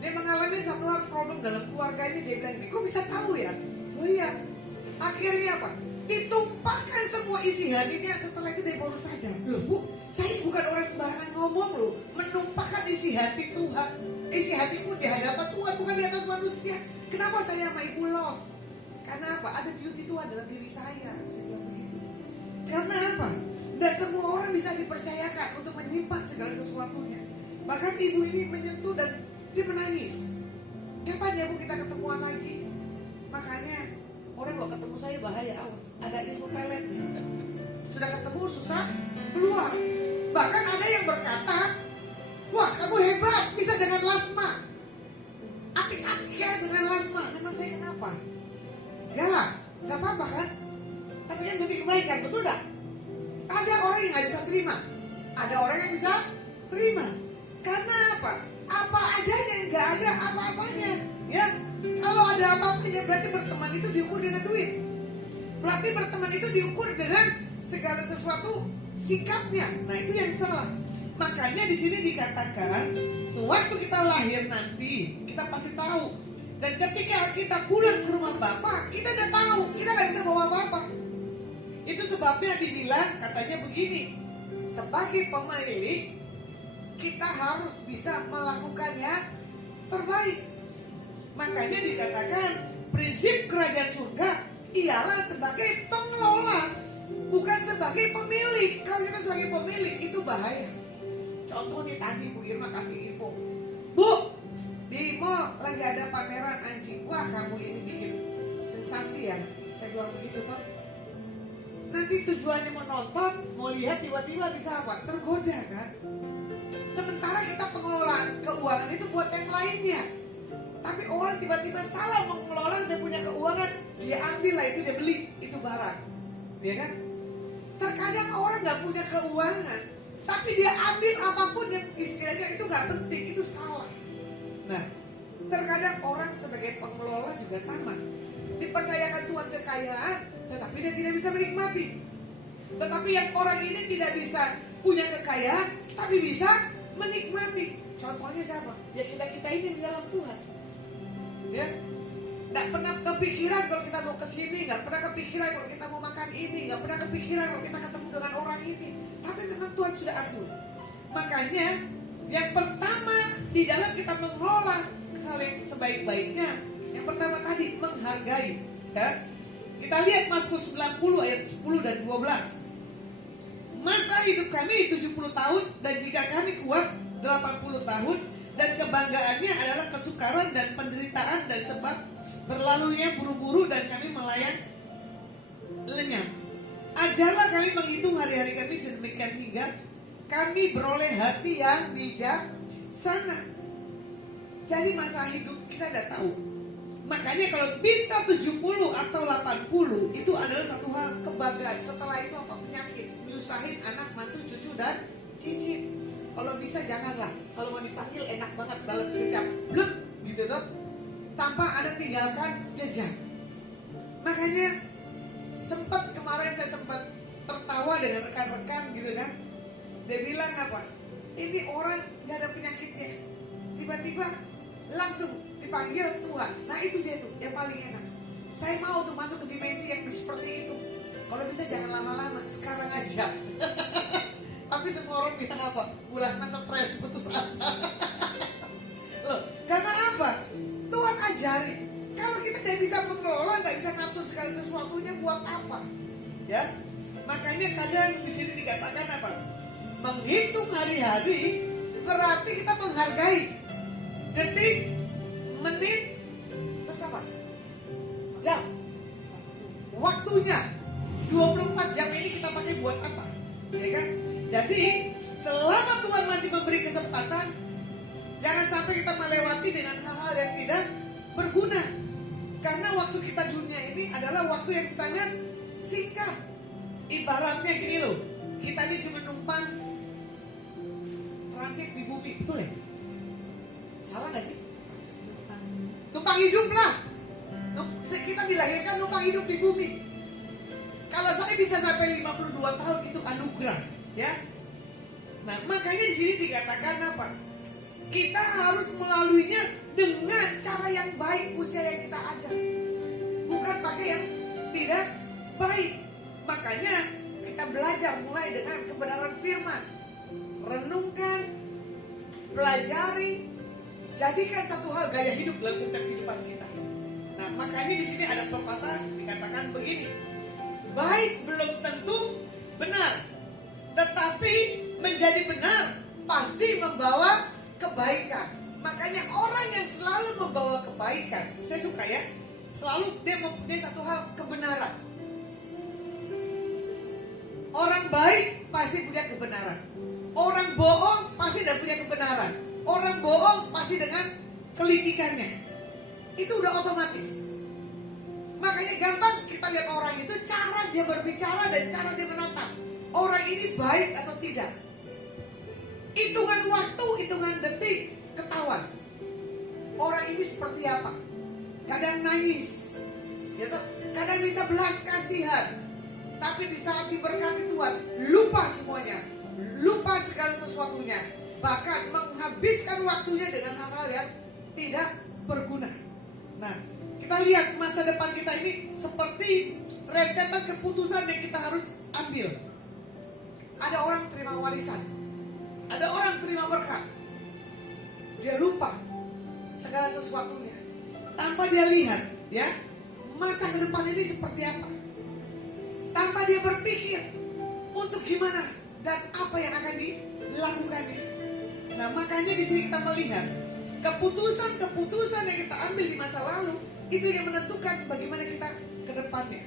Dia mengalami satu hal problem dalam keluarganya. Dia bilang ini, kok bisa tahu ya? Oh iya. Akhirnya apa? Ditumpahkan semua isi hatinya. Setelah itu dia baru sadar. Loh bu, saya bukan orang sembarangan ngomong loh. Menumpahkan isi hati Tuhan. Isi hatiku di hadapan Tuhan, bukan di atas manusia. Kenapa saya sama ibu los? Karena apa? Ada beauty Tuhan dalam diri saya. Saya bilang begitu. Karena apa? Tidak semua orang bisa dipercayakan untuk menyimpan segala sesuatunya. Bahkan ibu ini menyentuh dan dia menangis. Kapan ya bu kita ketemuan lagi? Makanya orang kalau ketemu saya bahaya, awas. Ada ilmu peletnya. Sudah ketemu susah keluar. Bahkan ada yang berkata, wah kamu hebat bisa dengan lasma. Apik-apik ya dengan lasma. Memang saya kenapa? Galak, gak apa-apa kan? Tapi yang demi kebaikan, betul gak? Ada orang yang gak bisa terima. Ada orang yang bisa terima. Karena apa? Apa adanya, gak ada apa-apanya. Ya, kalau ada apa-apanya berarti berteman itu diukur dengan duit. Berarti berteman itu diukur dengan segala sesuatu sikapnya. Nah itu yang salah. Makanya di sini dikatakan, sewaktu kita lahir nanti kita pasti tahu. Dan ketika kita pulang ke rumah Bapak, kita udah tahu, kita gak bisa bawa apa-apa. Itu sebabnya dibilang, katanya begini, sebagai pemilik, kita harus bisa melakukannya terbaik. Makanya dikatakan, prinsip kerajaan surga ialah sebagai pengelola, bukan sebagai pemilik. Kalau kita sebagai pemilik, itu bahaya. Contoh nih tadi Bu Irma kasih info, Bu, di mall lagi ada pameran anjing. Wah kamu ini bikin sensasi ya. Saya bilang begitu toh. Nanti tujuannya mau nonton, mau lihat tiba-tiba bisa apa? Tergoda kan. Sementara kita pengelolaan keuangan itu buat yang lainnya. Tapi orang tiba-tiba salah mengelola, dia punya keuangan, dia ambil lah itu, dia beli itu barang. Ya kan? Terkadang orang nggak punya keuangan, tapi dia ambil apapun yang istilahnya itu nggak penting, itu salah. Nah, terkadang orang sebagai pengelola juga sama. Dipercayakan Tuhan kekayaan, tetapi dia tidak bisa menikmati. Tetapi yang orang ini tidak bisa punya kekayaan, tapi bisa menikmati. Contohnya siapa? Ya kita ini di dalam Tuhan. Ya, nggak pernah kepikiran kalau kita mau kesini, nggak pernah kepikiran kalau kita mau makan ini, nggak pernah kepikiran kalau kita ketemu dengan orang ini. Tapi memang Tuhan sudah atur. Makanya yang pertama di dalam kita mengelola hal yang sebaik-baiknya, yang pertama tadi menghargai. Ya. Kita lihat Mazmur 90 ayat 10 dan 12. Masa hidup kami 70 tahun dan jika kami kuat 80 tahun dan kebanggaannya adalah kesukaran dan penderitaan dan sebab berlalunya buru-buru dan kami melayang lenyap. Ajarlah kami menghitung hari-hari kami sedemikian hingga kami beroleh hati yang bijaksana. Jadi masa hidup kita tidak tahu. Makanya kalau bisa 70 atau 80 itu adalah satu hal kebanggaan. Setelah itu apa? Penyakit, menyusahin anak, mantu, cucu dan cicit. Kalau bisa janganlah. Kalau mau dipanggil enak banget dalam sekejap, bluk gitu tuh, tanpa ada tinggalkan jejak. Makanya kemarin saya sempat tertawa dengan rekan-rekan gitu kan. Dia bilang apa? Ini orang gak ada penyakitnya, tiba-tiba langsung dipanggil Tuhan. Nah itu dia tuh yang paling enak. Saya mau tuh masuk ke dimensi yang seperti itu. Kalau bisa jangan lama-lama, sekarang aja. Tapi semua orang bilang apa? Bulasnya stres, putus asa. Loh, karena apa? Tuhan ajari. Kalau kita tidak bisa mengelola, nggak bisa ngatur segala sesuatunya, buat apa? Ya, makanya kadang di sini dikatakan apa? Menghitung hari-hari berarti kita menghargai detik, menit, terus apa? Jam, waktunya. 24 jam ini kita pakai buat apa? Ya kan? Jadi selama Tuhan masih memberi kesempatan, jangan sampai kita melewati dengan hal-hal yang tidak berguna. Karena waktu kita dunia ini adalah waktu yang sangat singkat. Ibaratnya gini loh, kita ini cuma numpang transit di bumi, betul ya? Salah gak sih? Numpang hidup lah. Kita dilahirkan numpang hidup di bumi. Kalau saya bisa sampai 52 tahun itu anugerah, ya. Nah, makanya di sini dikatakan apa? Kita harus melaluinya dengan cara yang baik usia yang kita ada. Bukan pakai yang tidak baik. Makanya kita belajar mulai dengan kebenaran firman. Renungkan, pelajari, jadikan satu hal gaya hidup dalam setiap kehidupan kita. Nah, makanya di sini ada pepatah dikatakan begini. Baik belum tentu benar, tetapi menjadi benar pasti membawa kebaikan. Makanya orang yang selalu membawa kebaikan, saya suka ya, selalu dia mempunyai satu hal, kebenaran. Orang baik pasti punya kebenaran. Orang bohong pasti tidak punya kebenaran. Orang bohong pasti dengan kelicikannya. Itu udah otomatis. Makanya gampang kita lihat orang itu, cara dia berbicara dan cara dia menatap. Orang ini baik atau tidak. Hitungan waktu, hitungan detik, ketahuan. Orang ini seperti apa. Kadang nangis, gitu. Kadang minta belas kasihan. Tapi di saat diberkati Tuhan, lupa semuanya. Lupa segala sesuatunya. Bahkan menghabiskan waktunya dengan hal-hal yang tidak berguna. Nah, kita lihat masa depan kita ini seperti rentetan keputusan yang kita harus ambil. Ada orang terima warisan, ada orang terima berkat. Dia lupa segala sesuatunya. Tanpa dia lihat, ya, masa ke depan ini seperti apa. Tanpa dia berpikir untuk gimana dan apa yang akan dilakukannya. Nah, makanya di sini kita melihat keputusan-keputusan yang kita ambil di masa lalu itu yang menentukan bagaimana kita ke depannya.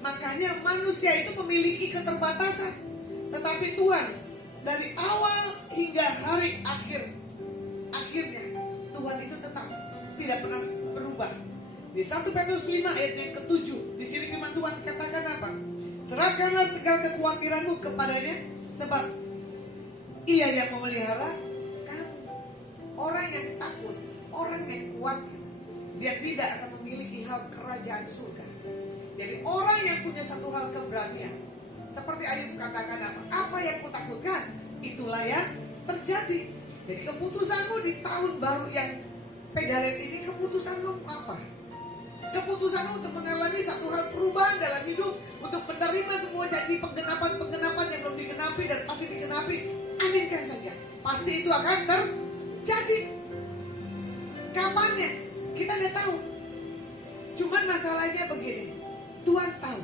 Makanya manusia itu memiliki keterbatasan. Tetapi Tuhan dari awal hingga hari akhirnya Tuhan itu tetap tidak pernah berubah. Di 1 Petrus 5 ayat yang ke-7, di sini firman Tuhan katakan apa? Serahkanlah segala kekhawatiranmu kepadanya, sebab Ia yang memelihara kamu. Orang yang takut, orang yang kuat, dia tidak akan memiliki hal kerajaan surga. Jadi orang yang punya satu hal keberanian, seperti Ayub katakan apa? Apa yang kutakutkan, itulah yang terjadi. Jadi keputusanmu di tahun baru yang pedalet ini, keputusanmu apa? Keputusanmu untuk mengalami satu hal perubahan dalam hidup, untuk menerima semua janji penggenapan-penggenapan yang belum digenapi dan pasti digenapi. Aminkan saja, pasti itu akan terjadi. Kapannya? Kita tidak tahu. Cuman masalahnya begini, Tuhan tahu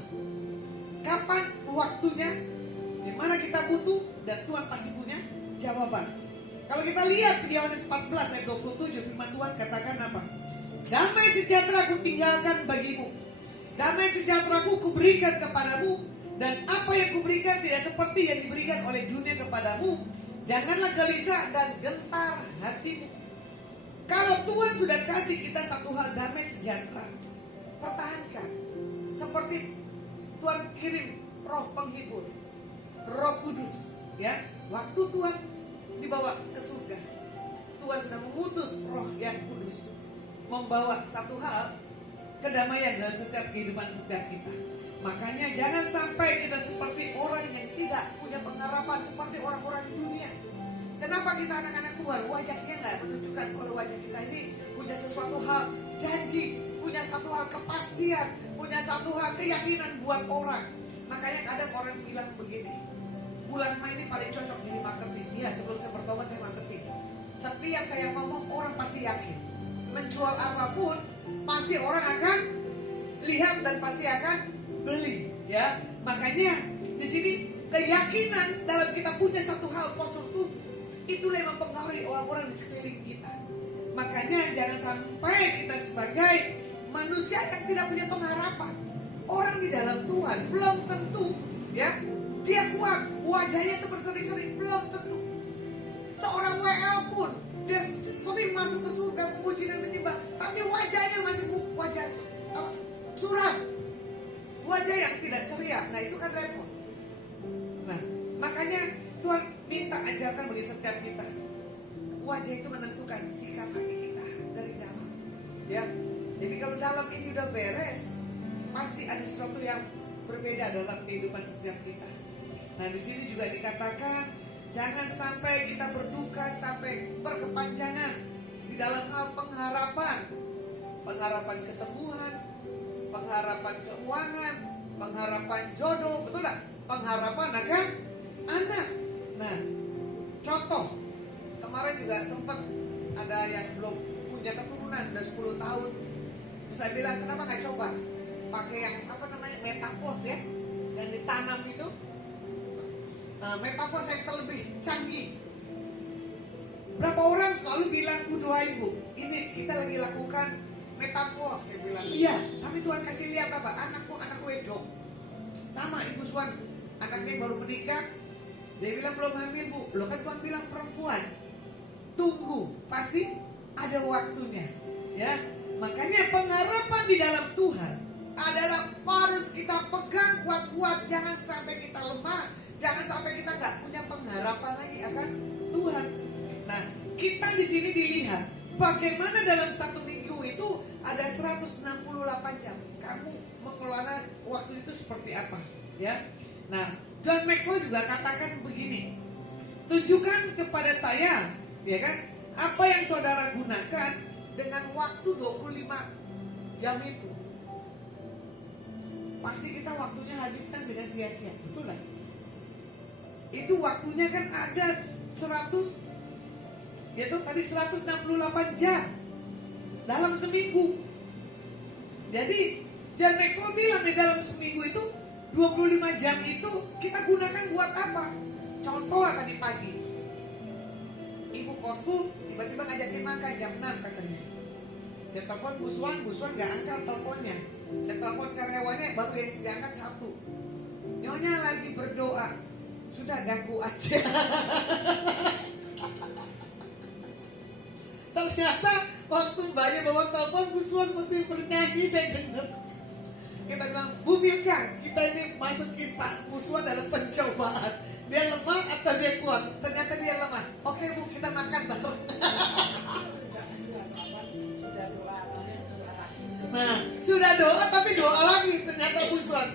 kapan waktunya, di mana kita butuh, dan Tuhan pasti punya jawaban. Kalau kita lihat di Yohanes 14 ayat 27, firman Tuhan katakan apa? Damai sejahtera ku tinggalkan bagimu, damai sejahtera ku kuberikan kepadamu, dan apa yang kuberikan tidak seperti yang diberikan oleh dunia kepadamu. Janganlah gelisah dan gentar hatimu. Kalau Tuhan sudah kasih kita satu hal, damai sejahtera, pertahankan. Seperti Tuhan kirim roh penghibur, Roh Kudus, ya. Waktu Tuhan dibawa ke surga, Tuhan sudah mengutus roh yang kudus, membawa satu hal, kedamaian dalam setiap kehidupan setiap kita. Makanya jangan sampai kita seperti orang yang tidak punya pengharapan seperti orang-orang dunia. Kenapa kita anak-anak Tuhan wajahnya nggak menunjukkan kalau wajah kita ini punya sesuatu hal janji, punya satu hal kepastian, punya satu hal keyakinan buat orang. Makanya kadang orang bilang begini, Bu Lasma ini paling cocok jadi marketing. Iya, sebelum saya bertobat saya marketing. Setiap saya ngomong orang pasti yakin. Menjual apapun pasti orang akan lihat dan pasti akan beli, ya. Makanya di sini keyakinan dalam kita punya satu hal postur tubuh itulah yang mempengaruhi orang-orang di sekeliling kita. Makanya jangan sampai kita sebagai manusia yang tidak punya pengharapan. Orang di dalam Tuhan belum tentu, ya, dia kuat, wajahnya itu berseri-seri, belum tentu. Seorang WL pun dia sering masuk ke surga memuji dan menyembah, tapi wajahnya masih wajah suram, wajah yang tidak ceria. Nah itu kan repot. Nah makanya Tuhan minta ajarkan bagi setiap kita, wajah itu menentukan sikap hati kita dari dalam, ya. Jadi kalau dalam ini udah beres, pasti ada sesuatu yang berbeda dalam kehidupan setiap kita. Nah di sini juga dikatakan jangan sampai kita berduka sampai berkepanjangan di dalam hal pengharapan, pengharapan kesembuhan, pengharapan keuangan, pengharapan jodoh, betul tak? Pengharapan akan anak. Nah, contoh kemarin juga sempat ada yang belum punya keturunan, udah 10 tahun. Terus saya bilang kenapa nggak coba pakai yang apa namanya metapos ya, dan ditanam itu. Metafos yang terlebih canggih. Berapa orang selalu bilang, Bu doa ibu, ini kita lagi lakukan metafos. Saya bilang, iya, tapi Tuhan kasih lihat apa? Anakku anak wedok. Sama ibu Suan, anaknya baru menikah. Dia bilang belum hamil Bu. Loh kan Tuhan bilang perempuan. Tunggu, pasti ada waktunya. Ya, makanya pengharapan di dalam Tuhan adalah harus kita pegang kuat-kuat. Jangan sampai kita lemah. Jangan sampai kita nggak punya pengharapan lagi akan Tuhan. Nah, kita di sini dilihat bagaimana dalam satu minggu itu ada 168 jam. Kamu mengelola waktu itu seperti apa? Ya. Nah, John Maxwell juga katakan begini. Tunjukkan kepada saya, ya kan, apa yang saudara gunakan dengan waktu 25 jam itu. Pasti kita waktunya habiskan dengan sia-sia, betul lah. Itu waktunya kan ada 100, yaitu tadi 168 jam dalam seminggu. Jadi John Maxwell bilang di dalam seminggu itu 25 jam itu kita gunakan buat apa? Contoh lah tadi pagi, ibu kosku tiba-tiba ngajakin makan jam 6 katanya. Saya telepon Bu Suan gak angkat teleponnya. Saya telepon karyawannya, baru yang diangkat satu. Nyonya lagi berdoa. Sudah ganggu aja. Ternyata waktu mbaknya bawa telepon, Bu Suan mesti bernyanyi, saya dengar. Kita bilang, Bu Milka, kita ini masukin Pak Bu Suan dalam pencobaan. Dia lemah atau dia kuat? Ternyata dia lemah. Oke Bu, kita makan bareng. Nah, sudah doa tapi doa lagi. Ternyata Bu Suan,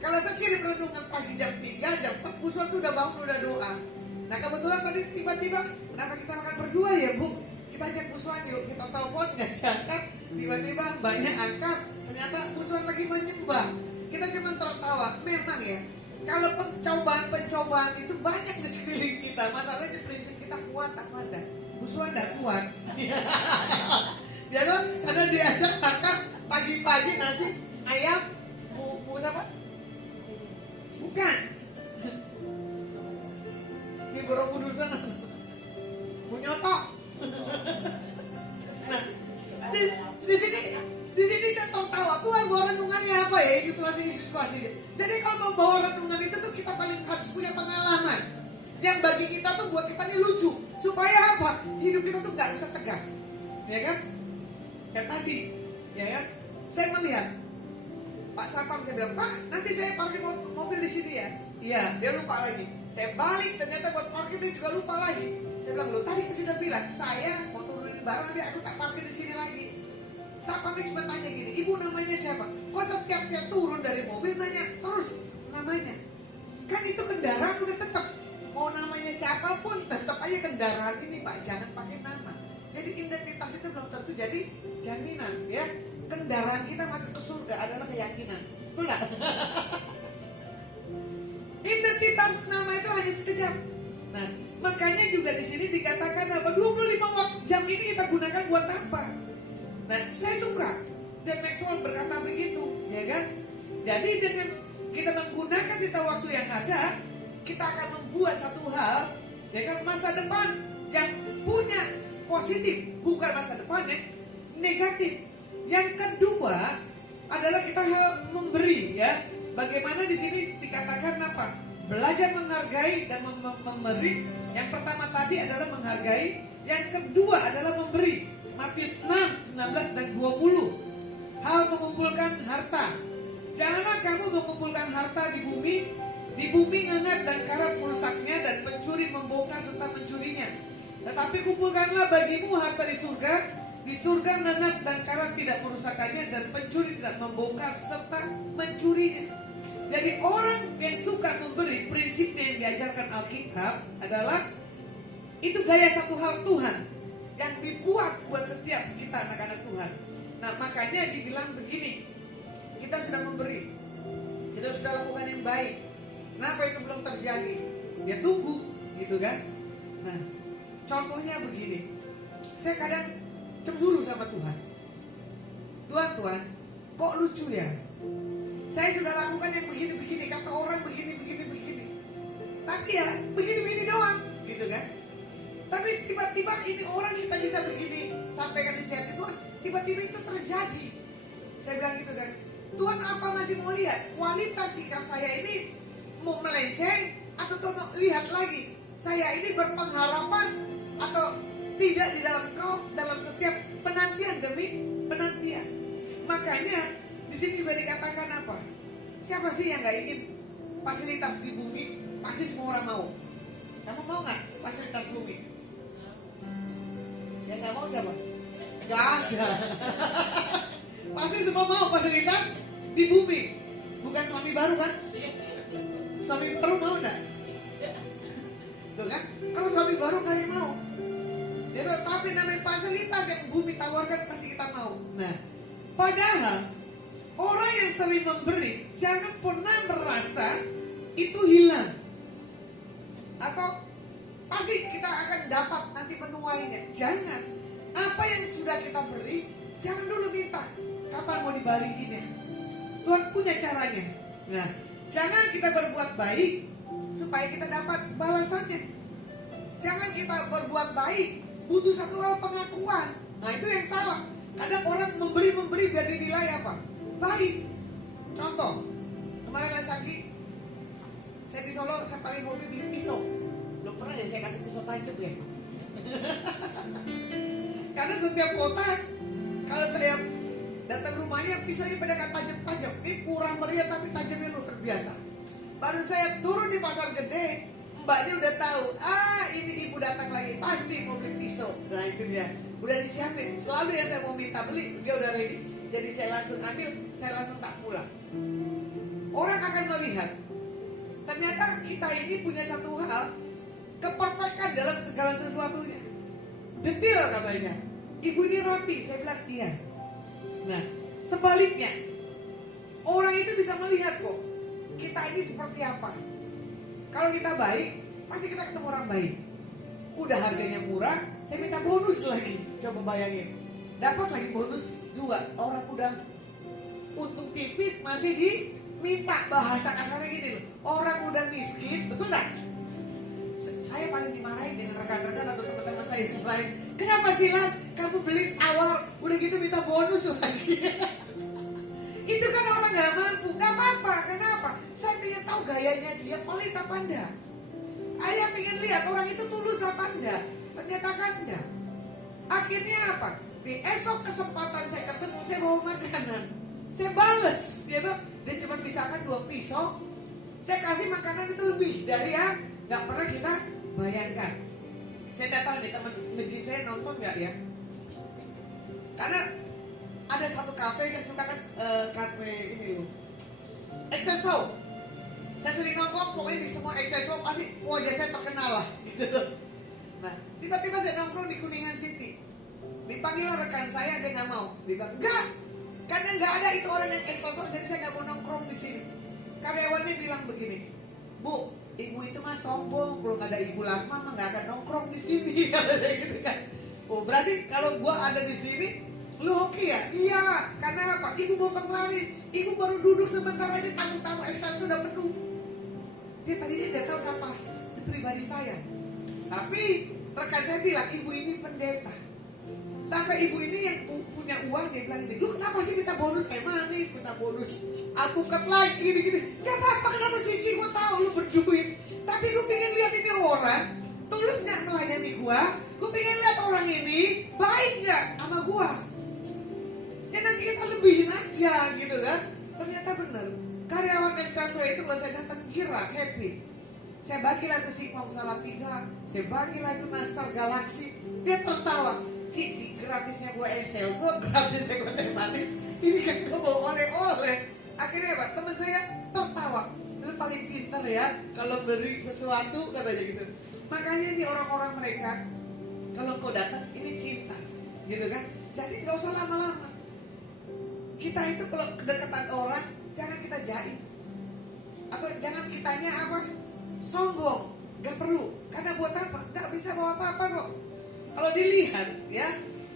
kalau saya kirim renungan pagi jam 3, jam 4, Bu Suan tuh udah bangun, udah doa. Nah kebetulan tadi tiba-tiba, kenapa kita makan berdua ya Bu? Kita ajak Bu Suan yuk, kita telepon, gak diangkat. Tiba-tiba banyak angkat, ternyata Bu Suan lagi menyembah. Kita cuma tertawa. Memang ya, kalau pencobaan itu banyak di sekeliling kita. Masalahnya prinsip kita kuat apa enggak? Bu Suan enggak kuat. Ya kan? Karena diajak makan pagi-pagi nasi ayam, bu apa? Bukan. Si Borobudur sana. Bu nyotok. Nah, di sini saya tertawa. Tuhan bawa renungannya apa ya? Ilustrasi. Jadi kalau mau bawa renungan itu tuh kita paling harus punya pengalaman. Yang bagi kita tuh buat kita ini lucu. Supaya apa? Hidup kita tuh nggak usah tegang. Ya kan? Kayak tadi, ya kan? Saya melihat Pak Sapam, saya bilang, Pak, nanti saya parkir mobil di sini ya. Iya, dia lupa lagi. Saya balik, ternyata buat parkir dia juga lupa lagi. Saya bilang, lo tadi sudah bilang, saya mau turunin barang nanti aku tak parkir di sini lagi. satpamnya cuma tanya gini, ibu namanya siapa? Kok setiap saya turun dari mobil nanya terus namanya? Kan itu kendaraan udah tetap, mau namanya siapapun tetap aja kendaraan ini Pak, jangan pakai nama. Jadi identitas itu belum tentu jadi jaminan ya. Kendaraan kita masuk ke surga adalah keyakinan. Betul nggak? Identitas nama itu hanya sekejap. Nah, makanya juga di sini dikatakan apa? 25 jam ini kita gunakan buat apa? Nah, saya suka dan Maxwell berkata begitu, ya kan? Jadi dengan kita menggunakan sisa waktu yang ada, kita akan membuat satu hal, ya kan, masa depan yang punya positif, bukan masa depan yang negatif. Yang kedua adalah kita hal memberi, ya. Bagaimana di sini dikatakan apa? Belajar menghargai dan memberi. Yang pertama tadi adalah menghargai, yang kedua adalah memberi. Matius 6, 19 dan 20. Hal mengumpulkan harta. Janganlah kamu mengumpulkan harta di bumi ngengat dan karat merusaknya dan pencuri membongkar serta mencurinya. Tetapi kumpulkanlah bagimu harta di surga ngengat dan karat tidak merusakannya dan pencuri tidak membongkar serta mencurinya. Jadi orang yang suka memberi, prinsipnya yang diajarkan Alkitab adalah itu gaya satu hal Tuhan yang dibuat buat setiap kita anak-anak Tuhan. Nah, makanya dibilang begini, kita sudah memberi, kita sudah lakukan yang baik. Kenapa itu belum terjadi? Ya tunggu, gitu kan? Nah, contohnya begini, saya kadang cemburu sama Tuhan. Tuhan, kok lucu ya? Saya sudah lakukan yang begini-begini, kata orang begini-begini. Tapi ya begini-begini doang, gitu kan? Tapi tiba-tiba ini orang kita bisa begini, sampaikan isi Tuhan, tiba-tiba itu terjadi. Saya bilang gitu kan, Tuhan apa masih mau lihat kualitas sikap saya ini mau melenceng atau Tuhan mau lihat lagi saya ini berpengharapan atau tidak di dalam Kau dalam setiap penantian demi penantian. Makanya di sini juga dikatakan apa? Siapa sih yang nggak ingin fasilitas di bumi? Pasti semua orang mau. Kamu mau nggak fasilitas bumi? Yang nggak mau siapa? Nggak ada. Pasti semua mau fasilitas di bumi. Bukan suami baru kan? Suami baru mau nggak? Tuh kan? Kalau suami baru nggak ada yang mau. Ya, tapi namanya fasilitas yang bumi tawarkan pasti kita mau. Nah, padahal orang yang sering memberi jangan pernah merasa itu hilang. Atau pasti kita akan dapat nanti menuainya. Jangan. Apa yang sudah kita beri, jangan dulu minta kapan mau dibalikinnya. Tuhan punya caranya. Nah, jangan kita berbuat baik supaya kita dapat balasannya. Jangan kita berbuat baik butuh satu hal pengakuan. Nah, itu yang salah. Kadang orang memberi biar dinilai apa? Baik. Contoh, kemarin lagi saya di Solo, saya paling hobi beli pisau. Belum pernah ya saya kasih pisau tajam ya. Karena setiap kota kalau saya datang rumahnya pisaunya pada nggak tajam-tajam. Ini kurang meriah tapi tajamnya luar biasa. Baru saya turun di pasar gede, mbaknya udah tahu. Ini ibu datang lagi pasti mau beli pisau. Nah itu dia. Udah disiapin. Selalu ya saya mau minta beli, dia udah ready. Jadi saya langsung ambil, saya langsung tak pulang. Orang akan melihat, ternyata kita ini punya satu hal, keperfekan dalam segala sesuatunya. Detail katanya. Ibu ini rapi, saya bilang iya. Nah, sebaliknya, orang itu bisa melihat kok, kita ini seperti apa. Kalau kita baik, pasti kita ketemu orang baik. Udah harganya murah, saya minta bonus lagi. Coba bayangin, dapat lagi bonus 2. Orang udah untung tipis masih diminta. Bahasa kasarnya gini loh, orang udah miskin, betul gak? Saya paling dimarahin dengan rekan-rekan atau teman-teman saya yang lain. Kenapa sih Las, kamu beli awal udah gitu minta bonus lagi? Itu kan orang gak mampu. Gak apa-apa, kenapa? Saya ingin tahu gayanya dia pelit apa enggak. Saya ingin lihat orang itu tulus apa enggak. Ternyata kan enggak. Akhirnya apa? Di esok kesempatan saya ketemu, saya bawa makanan, saya bales, gitu. Dia cuma misalkan 2 pisau, saya kasih makanan itu lebih dari yang nggak pernah kita bayangkan. Saya tidak tahu nih teman nge-gym saya nonton nggak ya? Karena ada satu kafe saya suka kan, kafe ini Exceso. Saya sering nongkrong, pokoknya di semua Exceso pasti wajah saya terkenal lah gitu. Nah, tiba-tiba saya nongkrong di Kuningan City. Dipanggil rekan saya, dia nggak mau. Dia bilang, enggak, karena nggak ada itu orang yang Exceso, jadi saya nggak mau nongkrong di sini. Karyawannya bilang begini, Bu, ibu itu mah sombong, kalau nggak ada ibu Lasma mah nggak akan nongkrong di sini, katanya gitu kan. Oh, berarti kalau gua ada di sini, lu hoki ya? Iya, karena apa? Ibu mau penglaris, ibu baru duduk sebentar aja tamu-tamu Exceso sudah penuh. Dia tadinya nggak tahu siapa pribadi saya, tapi rekan saya bilang ibu ini pendeta. Sampai ibu ini yang punya uang, dia bilang, lu kenapa sih minta bonus kayak manis, minta bonus alpukat lagi gini-gini. Gak apa-apa, kenapa sih Ci, gue tahu lu berduit, tapi gue pengen lihat ini orang tulus gak melayani gue. Gue pengen lihat orang ini baik gak sama gue. Ya nanti kita lebihin aja gitu kan. Ternyata bener, karyawan Exceso itu kalau saya datang kira happy. Saya bagi lagu Singkong Salatiga, saya bagi lagu Nastar Galaksi, dia tertawa. Cici, gratisnya gue Exceso, gratisnya gue teh manis. Ini kan gue mau oleh-oleh. Akhirnya apa? Teman saya tertawa. Lu paling pinter ya kalau beri sesuatu, katanya gitu. Makanya ini orang-orang mereka, kalau kau datang ini cinta, gitu kan? Jadi nggak usah lama-lama. Kita itu kalau kedekatan orang, jangan kita jaim. Atau jangan kitanya apa? Sombong. Gak perlu. Karena buat apa? Gak bisa bawa apa-apa kok. Kalau dilihat ya,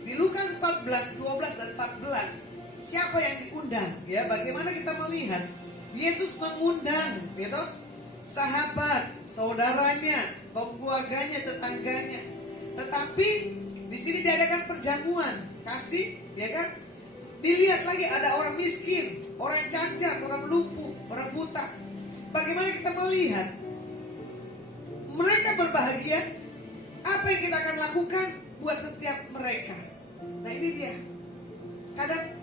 di Lukas 14, 12 dan 14, siapa yang diundang? Ya, bagaimana kita melihat Yesus mengundang, gitu, sahabat, saudaranya, keluarganya, tetangganya. Tetapi di sini diadakan perjamuan kasih, ya kan? Dilihat lagi ada orang miskin, orang cacat, orang lumpuh, orang buta. Bagaimana kita melihat mereka berbahagia? Apa yang kita akan lakukan buat setiap mereka? Nah ini dia. Kadang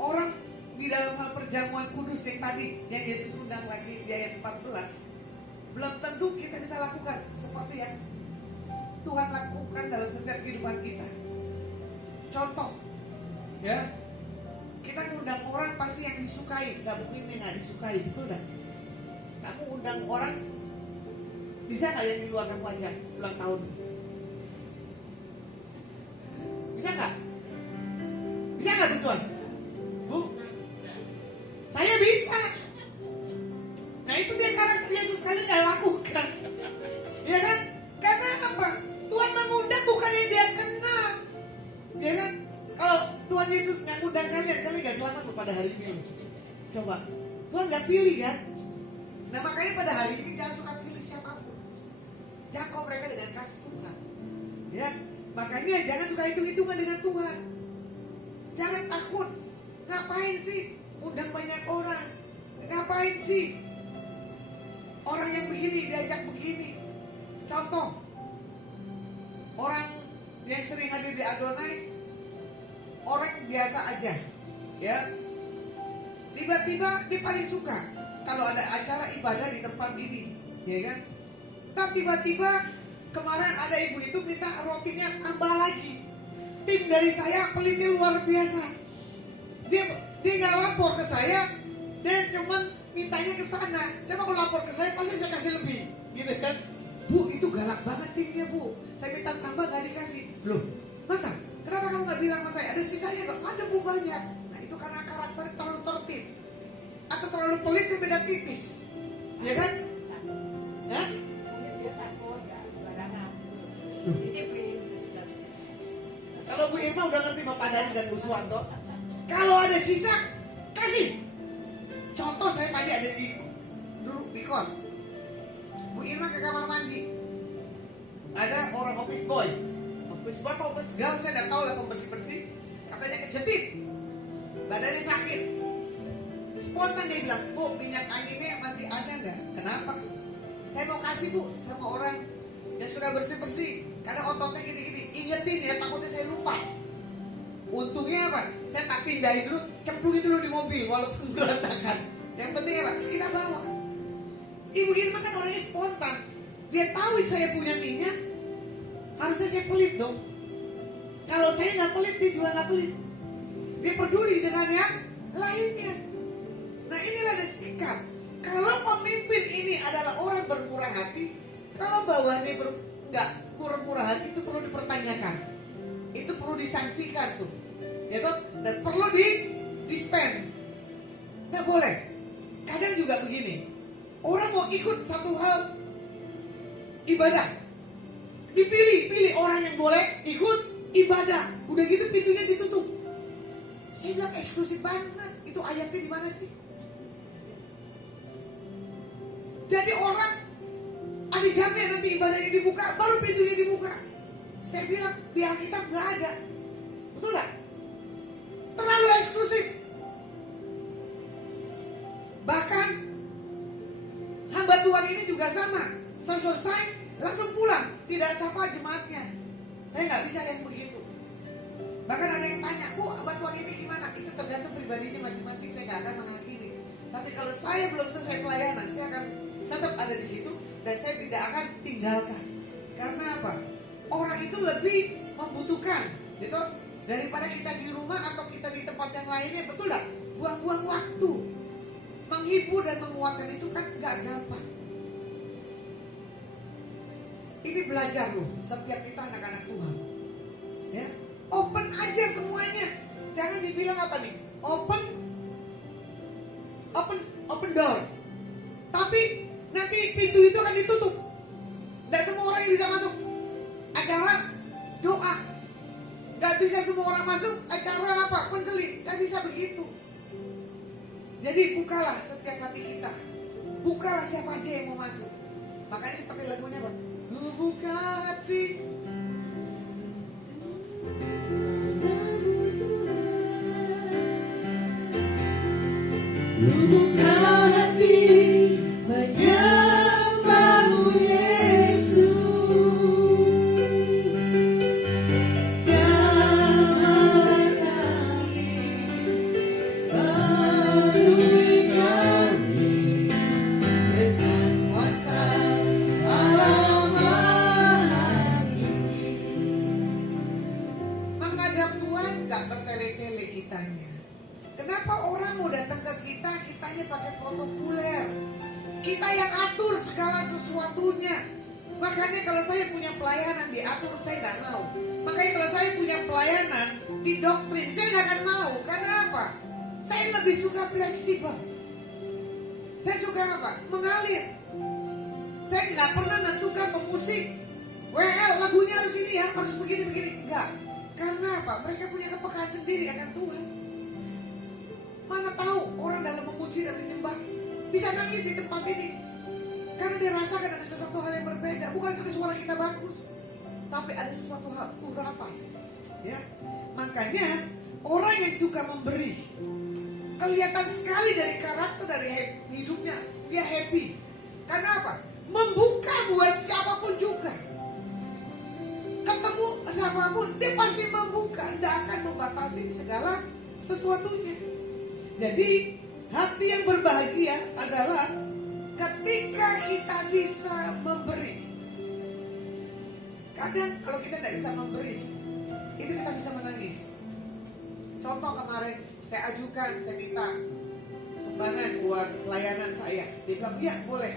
orang di dalam hal perjamuan kudus yang tadi yang Yesus undang lagi di ayat 14, belum tentu kita bisa lakukan seperti yang Tuhan lakukan dalam setiap kehidupan kita. Contoh, ya, kita ngundang orang pasti yang disukai, nggak mungkin yang nggak disukai, betul nggak? Kamu undang orang, bisa nggak yang di luar kamu aja ulang tahun? Bisa nggak? Bisa nggak Biswan? Bu? Saya bisa. Nah itu dia karakter Yesus sekali nggak lakukan, ya kan? Karena apa? Tuhan mengundang bukan yang dia kenal, ya kan? Kalau Tuhan Yesus nggak ngundang kalian nggak selamat pada hari ini. Coba, Tuhan nggak pilih kan? Nah makanya pada hari ini jangan suka pilih siapapun. Jangkau mereka dengan kasih Tuhan. Ya, makanya jangan suka hitung-hitungan dengan Tuhan. Jangan takut. Ngapain sih undang banyak orang? Ngapain sih orang yang begini diajak begini? Contoh, orang yang sering hadir di Adonai, orang biasa aja, ya. Tiba-tiba dia paling suka kalau ada acara ibadah di tempat ini, ya kan? Tapi tiba-tiba kemarin ada ibu itu minta rotinya tambah lagi. Tim dari saya pelitnya luar biasa. Dia nggak lapor ke saya, dia cuman mintanya ke sana. Coba kalau lapor ke saya pasti saya kasih lebih, gitu kan? Bu, itu galak banget timnya bu. Saya minta tambah nggak dikasih. Loh, masa? Kenapa kamu nggak bilang sama saya? Ada sisanya kok? Ada bu banyak. Nah itu karena karakter terlalu tertib atau terlalu pelit itu beda tipis, ya kan? Hah? Kalau Bu Irma udah ngerti Pak Padani dan Bu Suwanto, kalau ada sisa kasih. Contoh saya tadi ada di kos, Bu Irma ke kamar mandi, ada orang office boy mau pesgal, saya nggak tahu lah pembersih, katanya kejetit, badannya sakit. Spontan dia bilang, Bu minyak anginnya masih ada nggak? Kenapa? Saya mau kasih Bu sama orang yang suka bersih karena ototnya gini-gini. Ingetin ya, takutnya saya lupa. Untungnya apa? Saya tak pindahin dulu, cemplungin dulu di mobil walaupun berantakan. Yang penting apa? Kita bawa. Ibu Irma kan orangnya spontan. Dia tahu saya punya minyak, harusnya saya pelit dong. Kalau saya nggak pelit, dia juga nggak pelit. dia peduli dengan yang lainnya. Nah inilah sikap. Kalau pemimpin ini adalah orang bermurah hati, kalau bawahannya nggak murah hati, itu perlu dipertanyakan, itu perlu disangsikan tuh, ya toh? Dan perlu di-spend. Nggak boleh. Kadang juga begini, orang mau ikut satu hal ibadah, dipilih orang yang boleh ikut ibadah, udah gitu pintunya ditutup. Saya bilang eksklusif banget, itu ayatnya di mana sih? Jadi orang ada jamnya nanti ibadah ini dibuka, baru pintunya dibuka. Saya bilang di Alkitab nggak ada, betul nggak? Terlalu eksklusif. Bahkan hamba Tuhan ini juga sama, selesai langsung pulang, tidak sapa jemaatnya. Saya nggak bisa yang begitu. Bahkan ada yang tanya, Bu, hamba Tuhan ini gimana? Itu tergantung pribadinya masing-masing, saya nggak akan menghakimi. Tapi kalau saya belum selesai pelayanan, saya akan tetap ada di situ dan saya tidak akan tinggalkan. Karena apa? Orang itu lebih membutuhkan, gitu, daripada kita di rumah atau kita di tempat yang lainnya, betul nggak? Buang-buang waktu. Menghibur dan menguatkan itu kan nggak gampang. Ini belajar loh, setiap kita anak-anak Tuhan. Ya, open aja semuanya. Jangan dibilang apa nih? Open door. Tapi nanti pintu itu akan ditutup. Tidak semua orang yang bisa masuk acara doa. Gak bisa semua orang masuk acara apa? Konseling. Gak bisa begitu. Jadi bukalah setiap hati kita. Bukalah siapa aja yang mau masuk. Makanya seperti lagunya Bang. Ku buka hati. Ku buka hati. Menyembahmu Yesus, jamah kami, penuhi kami dengan kuasa Allah Maha Tinggi. Menghadap Tuhan gak bertele-tele kitanya. Kenapa orang mau datang ke kita, kitanya pakai protokoler? Kita yang atur segala sesuatunya. Makanya kalau saya punya pelayanan diatur, saya nggak mau. Makanya kalau saya punya pelayanan didoktrin, saya nggak akan mau. Karena apa? Saya lebih suka fleksibel. Saya suka apa? Mengalir. Saya nggak pernah menentukan pemusik. WL lagunya harus ini ya, harus begini-begini. Enggak. Karena apa? Mereka punya kepekaan sendiri akan Tuhan. Mana tahu orang dalam memuji dan menyembah bisa nangis di tempat ini karena dia rasakan ada sesuatu hal yang berbeda. Bukan karena suara kita bagus, tapi ada sesuatu hal urapan. Ya, makanya orang yang suka memberi kelihatan sekali dari karakter, dari hidupnya, dia happy. Karena apa? Membuka buat siapapun juga. Ketemu siapapun, dia pasti membuka, tidak akan membatasi segala sesuatunya. Jadi hati yang berbahagia adalah ketika kita bisa memberi. Kadang kalau kita tidak bisa memberi, itu kita bisa menangis. Contoh kemarin saya ajukan, saya minta sumbangan buat pelayanan saya. Dia bilang, iya boleh.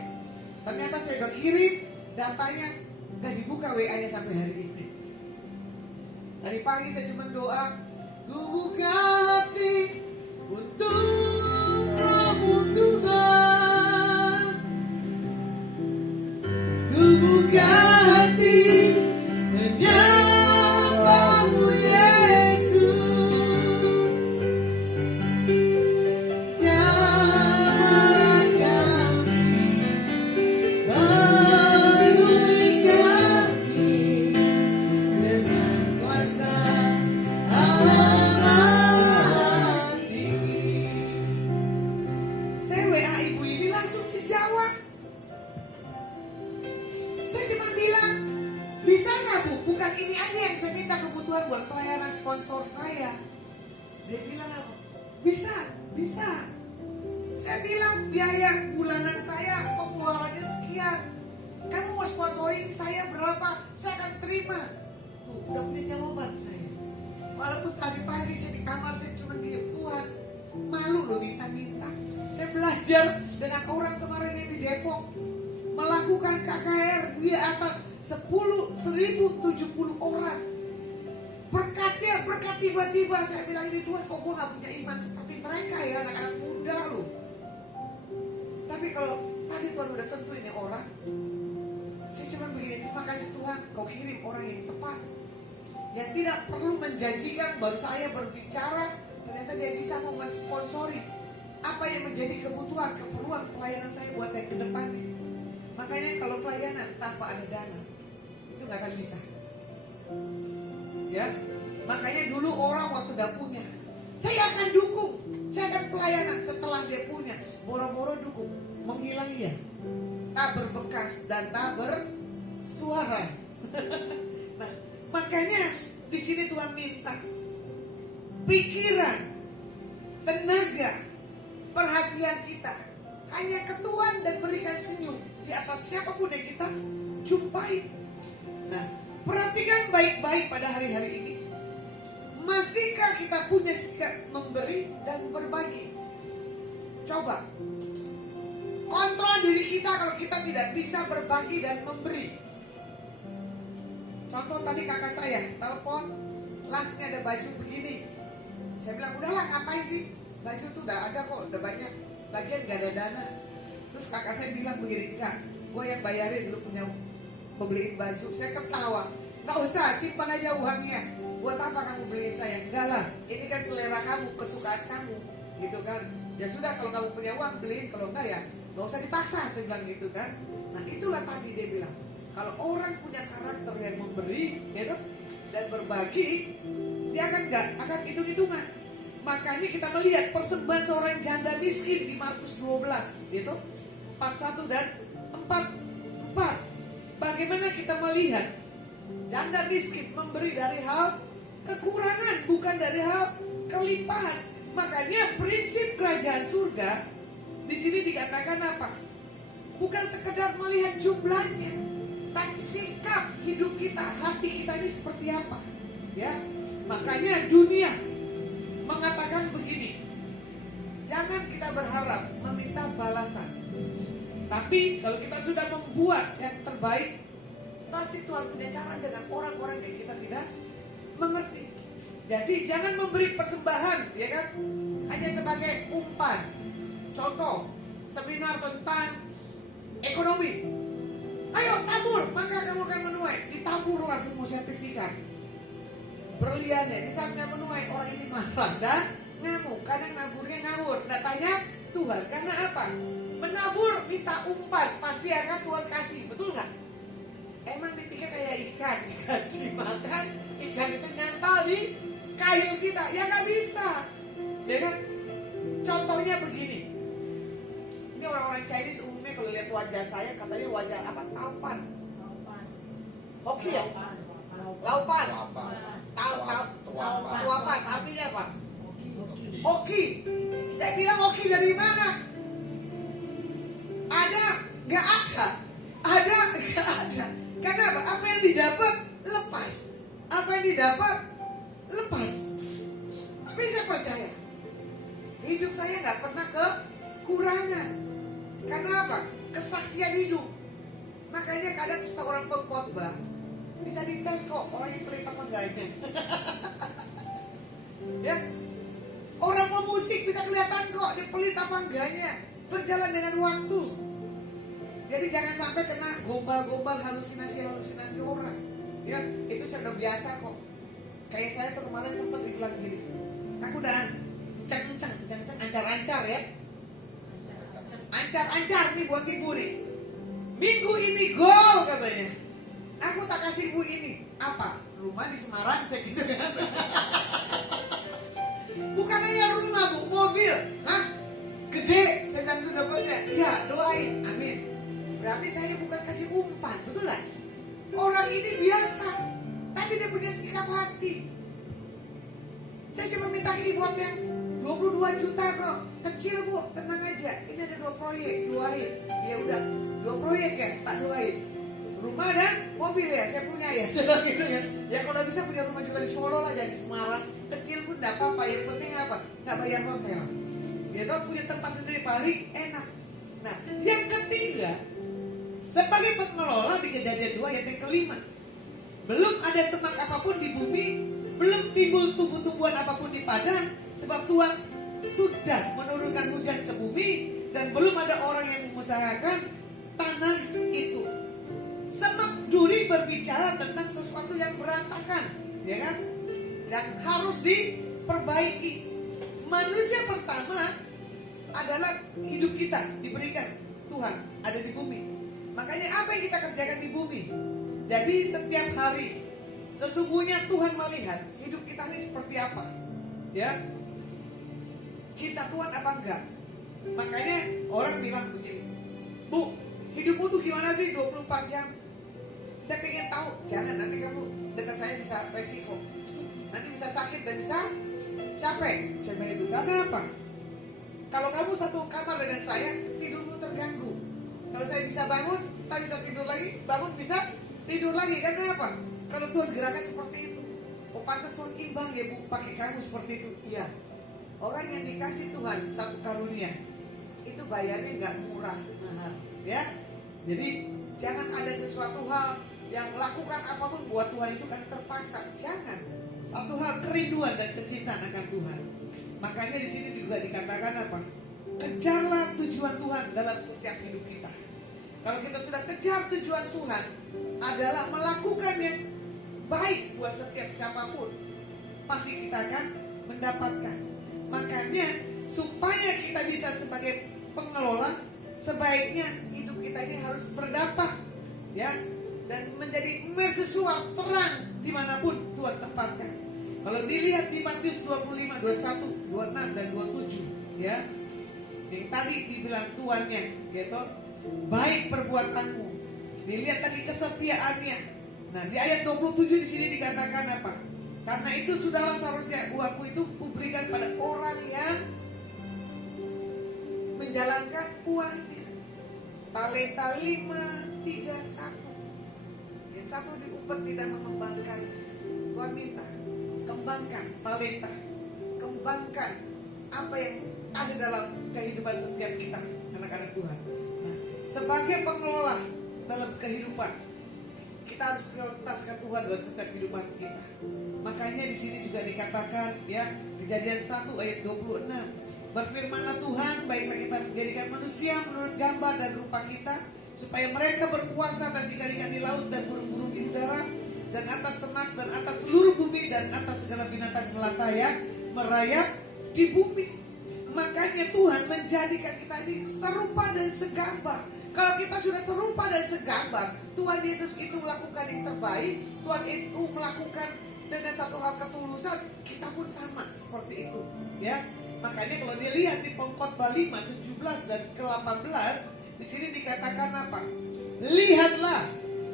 Ternyata saya udah kirim datanya, gak dibuka WA-nya sampai hari ini. Dari pagi saya cuma doa, ku buka hati untuk kamu Tuhan. Ku buka hati menyembahmu Yesus. Jamah kami, penuhi kami dengan kuasa Allah Maha Tinggi. Saya WA ibu ini langsung dijawab. Saya cuma bilang, bisa nggak Bu? Bukan ini aja yang saya minta kebutuhan buat pelayanan sponsor saya. Dia bilang apa? Bisa, bisa. Saya bilang biaya bulanan saya pengeluarannya sekian. Kamu mau sponsoring saya berapa? Saya akan terima. Tuh, udah punya jawaban saya. Walaupun tadi pagi saya di kamar saya cuma belajar dengan orang kemarin yang di Depok melakukan KKR di atas 1.070 orang. Berkatnya berkat tiba-tiba saya bilang, ini Tuhan, kok gue gak punya iman seperti mereka ya, anak-anak muda loh. Tapi kalau tadi Tuhan udah sentuh ini orang, saya cuma begini, terima kasih Tuhan, kau kirim orang yang tepat, yang tidak perlu menjanjikan baru saya berbicara, ternyata dia bisa mau mensponsori apa yang menjadi kebutuhan, keperluan pelayanan saya buat yang ke depannya. Makanya kalau pelayanan tanpa ada dana, itu gak akan bisa. Ya, makanya dulu orang waktu gak punya, saya akan dukung, saya akan pelayanan. Setelah dia punya, boro-boro dukung, menghilang ya, tak berbekas dan tak bersuara. Nah, makanya di sini Tuhan minta pikiran, tenaga, perhatian kita hanya ke Tuhan dan berikan senyum di atas siapapun yang kita jumpai. Nah, perhatikan baik-baik pada hari-hari ini. Masihkah kita punya sikap memberi dan berbagi? Coba kontrol diri kita kalau kita tidak bisa berbagi dan memberi. Contoh tadi kakak saya telepon, lasnya ada baju begini. Saya bilang, udahlah ngapain sih, baju tuh udah ada kok, udah banyak, lagian gak ada dana. Terus kakak saya bilang begini, Kak, gue yang bayarin, dulu punya beliin baju. Saya ketawa, gak usah, simpan aja uangnya. Buat apa kamu beliin saya? Enggak lah, ini kan selera kamu, kesukaan kamu, gitu kan. Ya sudah, kalau kamu punya uang beliin, kalau enggak ya gak usah dipaksa, saya bilang gitu kan. Nah itulah tadi dia bilang, kalau orang punya karakter yang memberi, gitu, dan berbagi, dia akan hitung-hitungan. Makanya kita melihat persembahan seorang janda miskin di Markus 12, gitu, 41 dan 44. Bagaimana kita melihat janda miskin memberi dari hal kekurangan, bukan dari hal kelimpahan. Makanya prinsip kerajaan surga di sini dikatakan apa? Bukan sekedar melihat jumlahnya, tapi sikap hidup kita, hati kita ini seperti apa, ya. Makanya dunia mengatakan begini, jangan kita berharap meminta balasan, tapi kalau kita sudah membuat yang terbaik, pasti Tuhan punya cara dengan orang-orang yang kita tidak mengerti. Jadi jangan memberi persembahan, ya kan, hanya sebagai umpan. Contoh, seminar tentang ekonomi, ayo tabur maka kamu akan menuai. Ditaburlah semua sertifikat berliannya. Di saat nggak menuai, orang ini marah dan ngamuk. Kadang naburnya ngawur, nggak tanya Tuhan. Karena apa? Menabur minta umpan, pasti akan Tuhan kasih, betul nggak? Emang dipikir kayak ikan, dikasih makan, ikan itu nyantal di kayu kita, ya nggak bisa, ya kan? Contohnya begini, ini orang-orang Chinese umumnya kalau lihat wajah saya katanya wajah apa? Taupan, hoki ya? Laupan, tuapan, artinya apa? Hoki. Saya bilang hoki dari mana? Ada, nggak ada. Ada, nggak ada. Karena apa? Apa yang didapat lepas. Apa yang didapat lepas. Tapi saya percaya hidup saya nggak pernah kekurangan. Karena apa? Kesaksian hidup. Makanya kadang seorang pengkhotbah bisa dites kok orang yang pelit apa enggaknya. Ya, orang pemusik bisa kelihatan kok dia pelit apa enggaknya. Berjalan dengan waktu. Jadi jangan sampai kena gombal-gombal halusinasi orang. Ya, itu sudah biasa kok. Kayak saya tuh kemarin sempat dibilang gini, aku udah kencang, ancar-ancar ya. Ancar-ancar nih buat ibu nih. Minggu ini gol katanya. Aku tak kasih ibu ini. Apa? Rumah di Semarang saya gitu kan. Bukan hanya rumah bu, mobil. Hah? Gede, saya bilang itu dapatnya. Ya, doain, amin. Berarti saya bukan kasih umpan, betul lah. Orang ini biasa, tapi dia punya sikap hati. Saya cuma minta ini buat yang 22 juta kok. Kecil bu, tenang aja. Ini ada 2 proyek, doain. Ya udah, 2 proyek ya, tak doain. Rumah dan mobil ya, saya punya ya. Jangan gitu ya. Ya kalau bisa punya rumah juga di Solo lah, jangan di Semarang. Kecil pun tidak apa-apa, yang penting apa? Nggak bayar hotel. Ya toh, punya tempat sendiri paling enak. Nah, yang ketiga, sebagai pengelola di Kejadian 2 ayat yang kelima, belum ada semak apapun di bumi, belum timbul tumbuh-tumbuhan apapun di padang, sebab Tuhan sudah menurunkan hujan ke bumi, dan belum ada orang yang mengusahakan tanah itu. Semak duri berbicara tentang sesuatu yang berantakan, ya kan? Yang harus diperbaiki. Manusia pertama adalah hidup kita diberikan Tuhan ada di bumi. Makanya apa yang kita kerjakan di bumi? Jadi setiap hari sesungguhnya Tuhan melihat hidup kita ini seperti apa, ya. Cinta Tuhan apa enggak? Makanya orang bilang begini, Bu, hidupmu tuh gimana sih 24 jam? Saya pengen tahu. Jangan, nanti kamu dekat saya bisa resiko, nanti bisa sakit dan bisa capek. Saya bilang itu karena apa? Kalau kamu satu kamar dengan saya, tidurmu terganggu. Kalau saya bisa bangun, tak bisa tidur lagi, bangun bisa tidur lagi. Karena apa? Kalau Tuhan gerakan seperti itu. Oh, pantas Tuhan imbang ya, Bu, pakai kamu seperti itu. Iya. Orang yang dikasih Tuhan satu karunia, itu bayarnya nggak murah, mahal, ya. Jadi jangan ada sesuatu hal yang lakukan apapun buat Tuhan itu kan terpaksa. Jangan. Satu hal kerinduan dan kecintaan akan Tuhan. Makanya di sini juga dikatakan apa? Kejarlah tujuan Tuhan dalam setiap hidup kita. Kalau kita sudah kejar tujuan Tuhan adalah melakukan yang baik buat setiap siapapun, pasti kita akan mendapatkan. Makanya supaya kita bisa sebagai pengelola, sebaiknya hidup kita ini harus berdampak, ya, dan menjadi mercusuar terang dimanapun Tuhan tempatkan. Kalau dilihat di Matius 25, 21, 26 dan 27, ya, yang tadi dibilang tuannya, yaitu baik perbuatanmu. Dilihat tadi kesetiaannya. Nah, di ayat 27 di sini dikatakan apa? Karena itu sudahlah seharusnya uangku itu kuberikan pada orang yang menjalankan uangnya. Talenta 5, 3, 1. Yang satu diumpet tidak mengembangkan. Tuhan minta, kembangkan talenta, kembangkan apa yang ada dalam kehidupan setiap kita, anak-anak Tuhan. Nah, sebagai pengelola dalam kehidupan, kita harus prioritaskan Tuhan dalam setiap kehidupan kita. Makanya di sini juga dikatakan, ya, Kejadian 1 ayat 26, berfirmanlah Tuhan, baiklah kita menjadikan manusia menurut gambar dan rupa kita, supaya mereka berkuasa atas ikan-ikan di laut dan burung-burung di udara, dan atas ternak dan atas seluruh bumi dan atas segala binatang melata yang merayap di bumi. Makanya Tuhan menjadikan kita ini serupa dan segambar. Kalau kita sudah serupa dan segambar, Tuhan Yesus itu melakukan yang terbaik, Tuhan itu melakukan dengan satu hal ketulusan, kita pun sama seperti itu, ya. Makanya kalau dilihat di Pengkhotbah 5, 17 dan ke-18, di sini dikatakan apa? Lihatlah,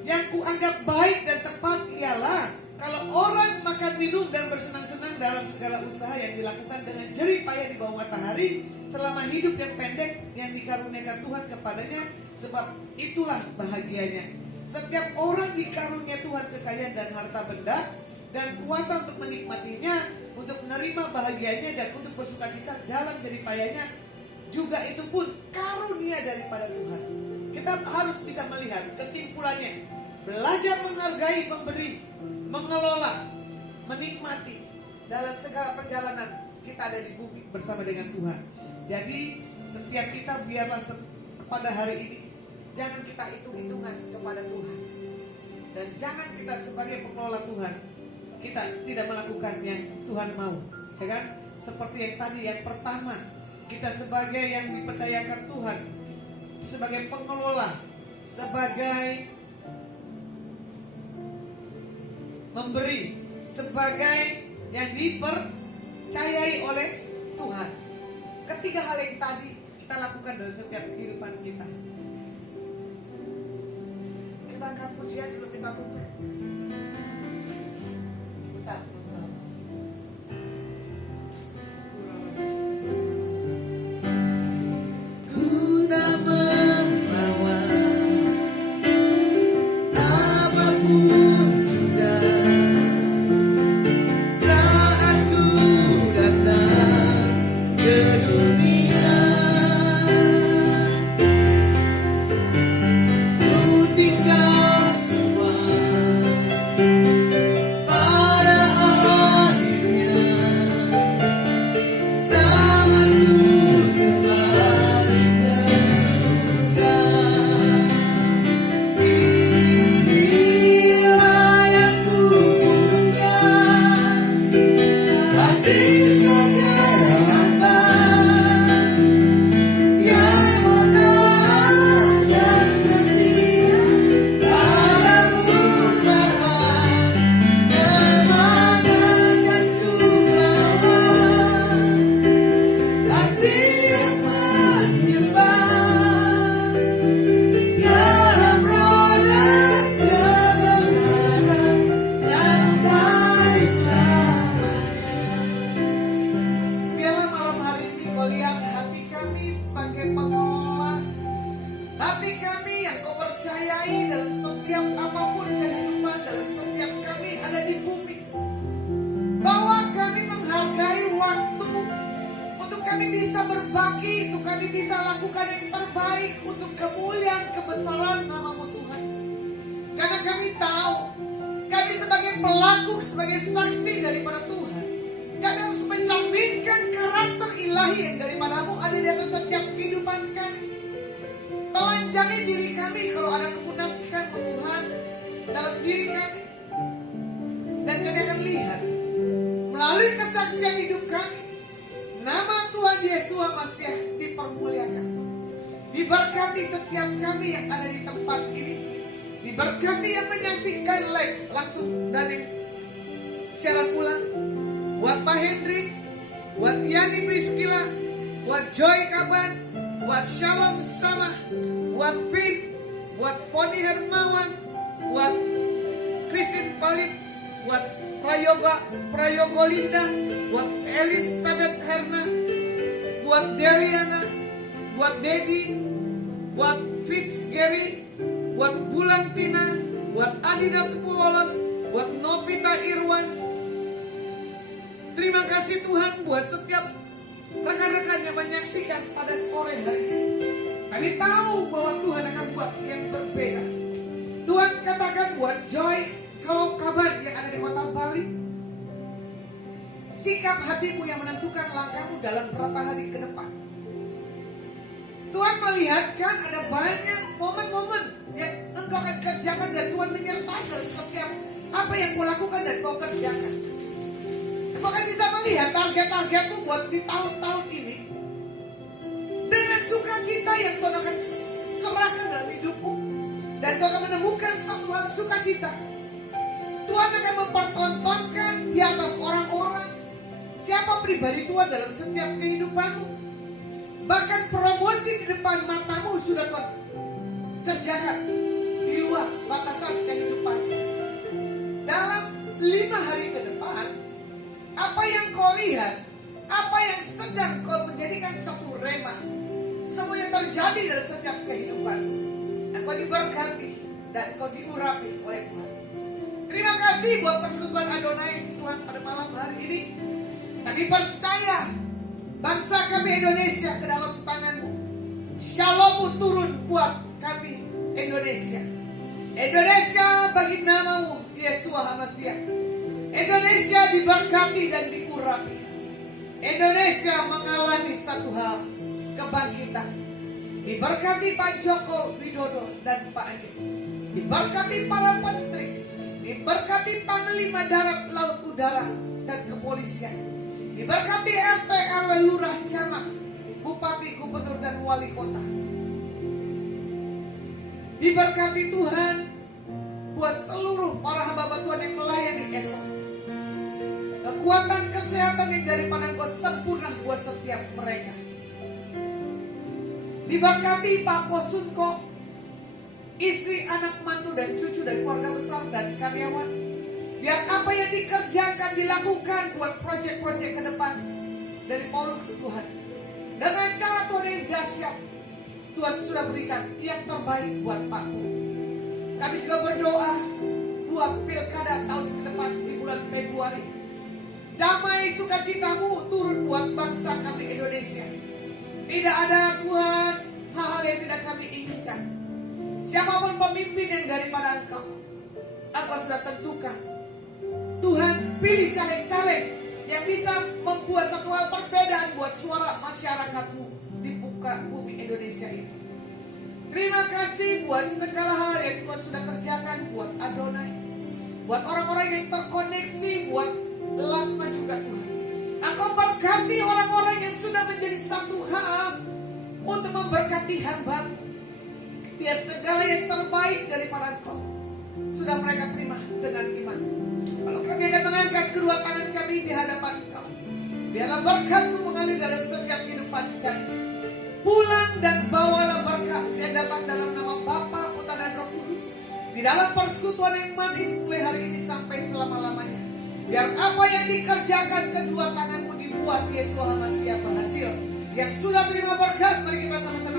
yang kuanggap baik dan tepat ialah kalau orang makan minum dan bersenang-senang dalam segala usaha yang dilakukan dengan jerih payah di bawah matahari selama hidup yang pendek yang dikaruniakan Tuhan kepadanya, sebab itulah bahagianya. Setiap orang dikarunia Tuhan kekayaan dan harta benda dan kuasa untuk menikmatinya, untuk menerima bahagianya dan untuk bersukacita dalam jerih payahnya, juga itu pun karunia daripada Tuhan. Kita harus bisa melihat kesimpulannya, belajar menghargai, memberi, mengelola, menikmati dalam segala perjalanan kita ada di bumi bersama dengan Tuhan. Jadi setiap kita biarlah pada hari ini jangan kita hitung-hitungan kepada Tuhan, dan jangan kita sebagai pengelola Tuhan kita tidak melakukan yang Tuhan mau, ya kan? Seperti yang tadi, yang pertama, kita sebagai yang dipercayakan Tuhan, sebagai pengelola, sebagai memberi, sebagai yang dipercayai oleh Tuhan. Ketiga hal yang tadi kita lakukan dalam setiap kehidupan kita. Kita angkat pujian sebelum kita tutup. Kita tutup. Ku tak membawa apapun juga saat ku datang ke dunia. kami bisa berbagi, untuk kami bisa lakukan yang terbaik untuk kemuliaan kebesaran nama-Mu Tuhan. Karena kami tahu, kami sebagai pelaku, sebagai saksi daripada Tuhan, kami harus mencerminkan karakter ilahi yang daripada-Mu ada di atas setiap kehidupan kami. Telanjangi diri kami kalau ada kemunafikan Tuhan dalam diri kami. Dan kami akan lihat melalui kesaksian hidup kami, nama Tuhan Yesus Masiah dipermuliakan. Diberkati setiap kami yang ada di tempat ini. Diberkati yang menyaksikan live langsung dari siaran ulang. Buat Pak Hendrik, buat Yani Priscila, buat Joy Kaban, buat Shalom Sama, buat Pin, buat Poni Hermawan, buat Christine Palit, buat Prayogolinda, buat Elizabeth Herna, buat Deliana, buat Dedi, buat Fitz Gary, buat Bulan Tina, buat Adida Tupulolot, buat Novita Irwan. Terima kasih Tuhan buat setiap rekan-rekan yang menyaksikan pada sore hari ini. Kami tahu bahwa Tuhan akan buat yang berbeda. Tuhan katakan buat Joy Kau Kaban yang ada di kota Bali, sikap hatimu yang menentukan langkahmu dalam beberapa hari ke depan. Tuhan melihatkan ada banyak momen-momen yang engkau akan kerjakan dan Tuhan menyertai dalam setiap apa yang kau lakukan dan kau kerjakan. Kau akan bisa melihat target-targetmu buat di tahun-tahun ini dengan sukacita yang Tuhan akan serahkan dalam hidupmu, dan kau akan menemukan satu hal sukacita. Tuhan akan mempertontonkan di atas orang-orang siapa pribadi Tuhan dalam setiap kehidupanmu. Bahkan promosi di depan matamu sudah Tuhan kerjakan di luar batasan kehidupan. Dalam 5 hari ke depan, apa yang kau lihat, apa yang sedang kau menjadikan satu rema, semuanya terjadi dalam setiap kehidupan. Dan kau diberkati dan kau diurapi oleh Tuhan. Terima kasih buat persekutuan Adonai Tuhan pada malam hari ini. Kami percaya bangsa kami Indonesia ke dalam tangan-Mu. Shalom-Mu turun buat kami Indonesia. Indonesia bagi nama-Mu Yesus Masiah. Indonesia diberkati dan diurapi. Indonesia mengalami satu hal, kebangkitan. Diberkati Pak Joko Widodo dan Pak Edi. Diberkati para menteri. Diberkati Panglima Darat, Laut, Udara, dan Kepolisian. Diberkati RT, RW, Lurah, Camat, Bupati, Gubernur, dan Wali Kota. Diberkati Tuhan buat seluruh para hamba Tuhan yang melayani esok. Kekuatan kesehatan yang daripada Engkau sempurna buat setiap mereka. Diberkati Pak Posunko, istri, anak, mantu, dan cucu, dan keluarga besar, dan karyawan. Biar apa yang dikerjakan, dilakukan buat proyek-proyek ke depan dari Polux Tuhan. Dengan cara Tuhan yang dahsyat, Tuhan sudah berikan yang terbaik buat Pak. Kami juga berdoa buat pilkada tahun ke depan di bulan Februari. Damai sukacita-Mu turun buat bangsa kami Indonesia. Tidak ada Tuhan hal-hal yang tidak kami inginkan. Siapapun pemimpin yang daripada Engkau sudah tentukan. Tuhan pilih caleg-caleg yang bisa membuat satu hal perbedaan buat suara masyarakat-Mu di muka bumi Indonesia ini. Terima kasih buat segala hal yang Tuhan sudah kerjakan buat Adonai, buat orang-orang yang terkoneksi, buat Lasma juga Tuhan. Engkau berkati orang-orang yang sudah menjadi satu hal untuk memberkati hamba. Biar segala yang terbaik daripada Engkau sudah mereka terima dengan iman. Lalu kami akan mengangkat kedua tangan kami di hadapan Engkau. Biarlah berkat-Mu mengalir dalam setiap kehidupan kami. Pulang dan bawalah berkat yang datang dalam nama Bapa, Putra, dan Roh Kudus. Di dalam persekutuan yang manis mulai hari ini sampai selama-lamanya. Biar apa yang dikerjakan kedua tangan-Mu dibuat Yesus Masiah berhasil. Yang sudah terima berkat, mari kita sama-sama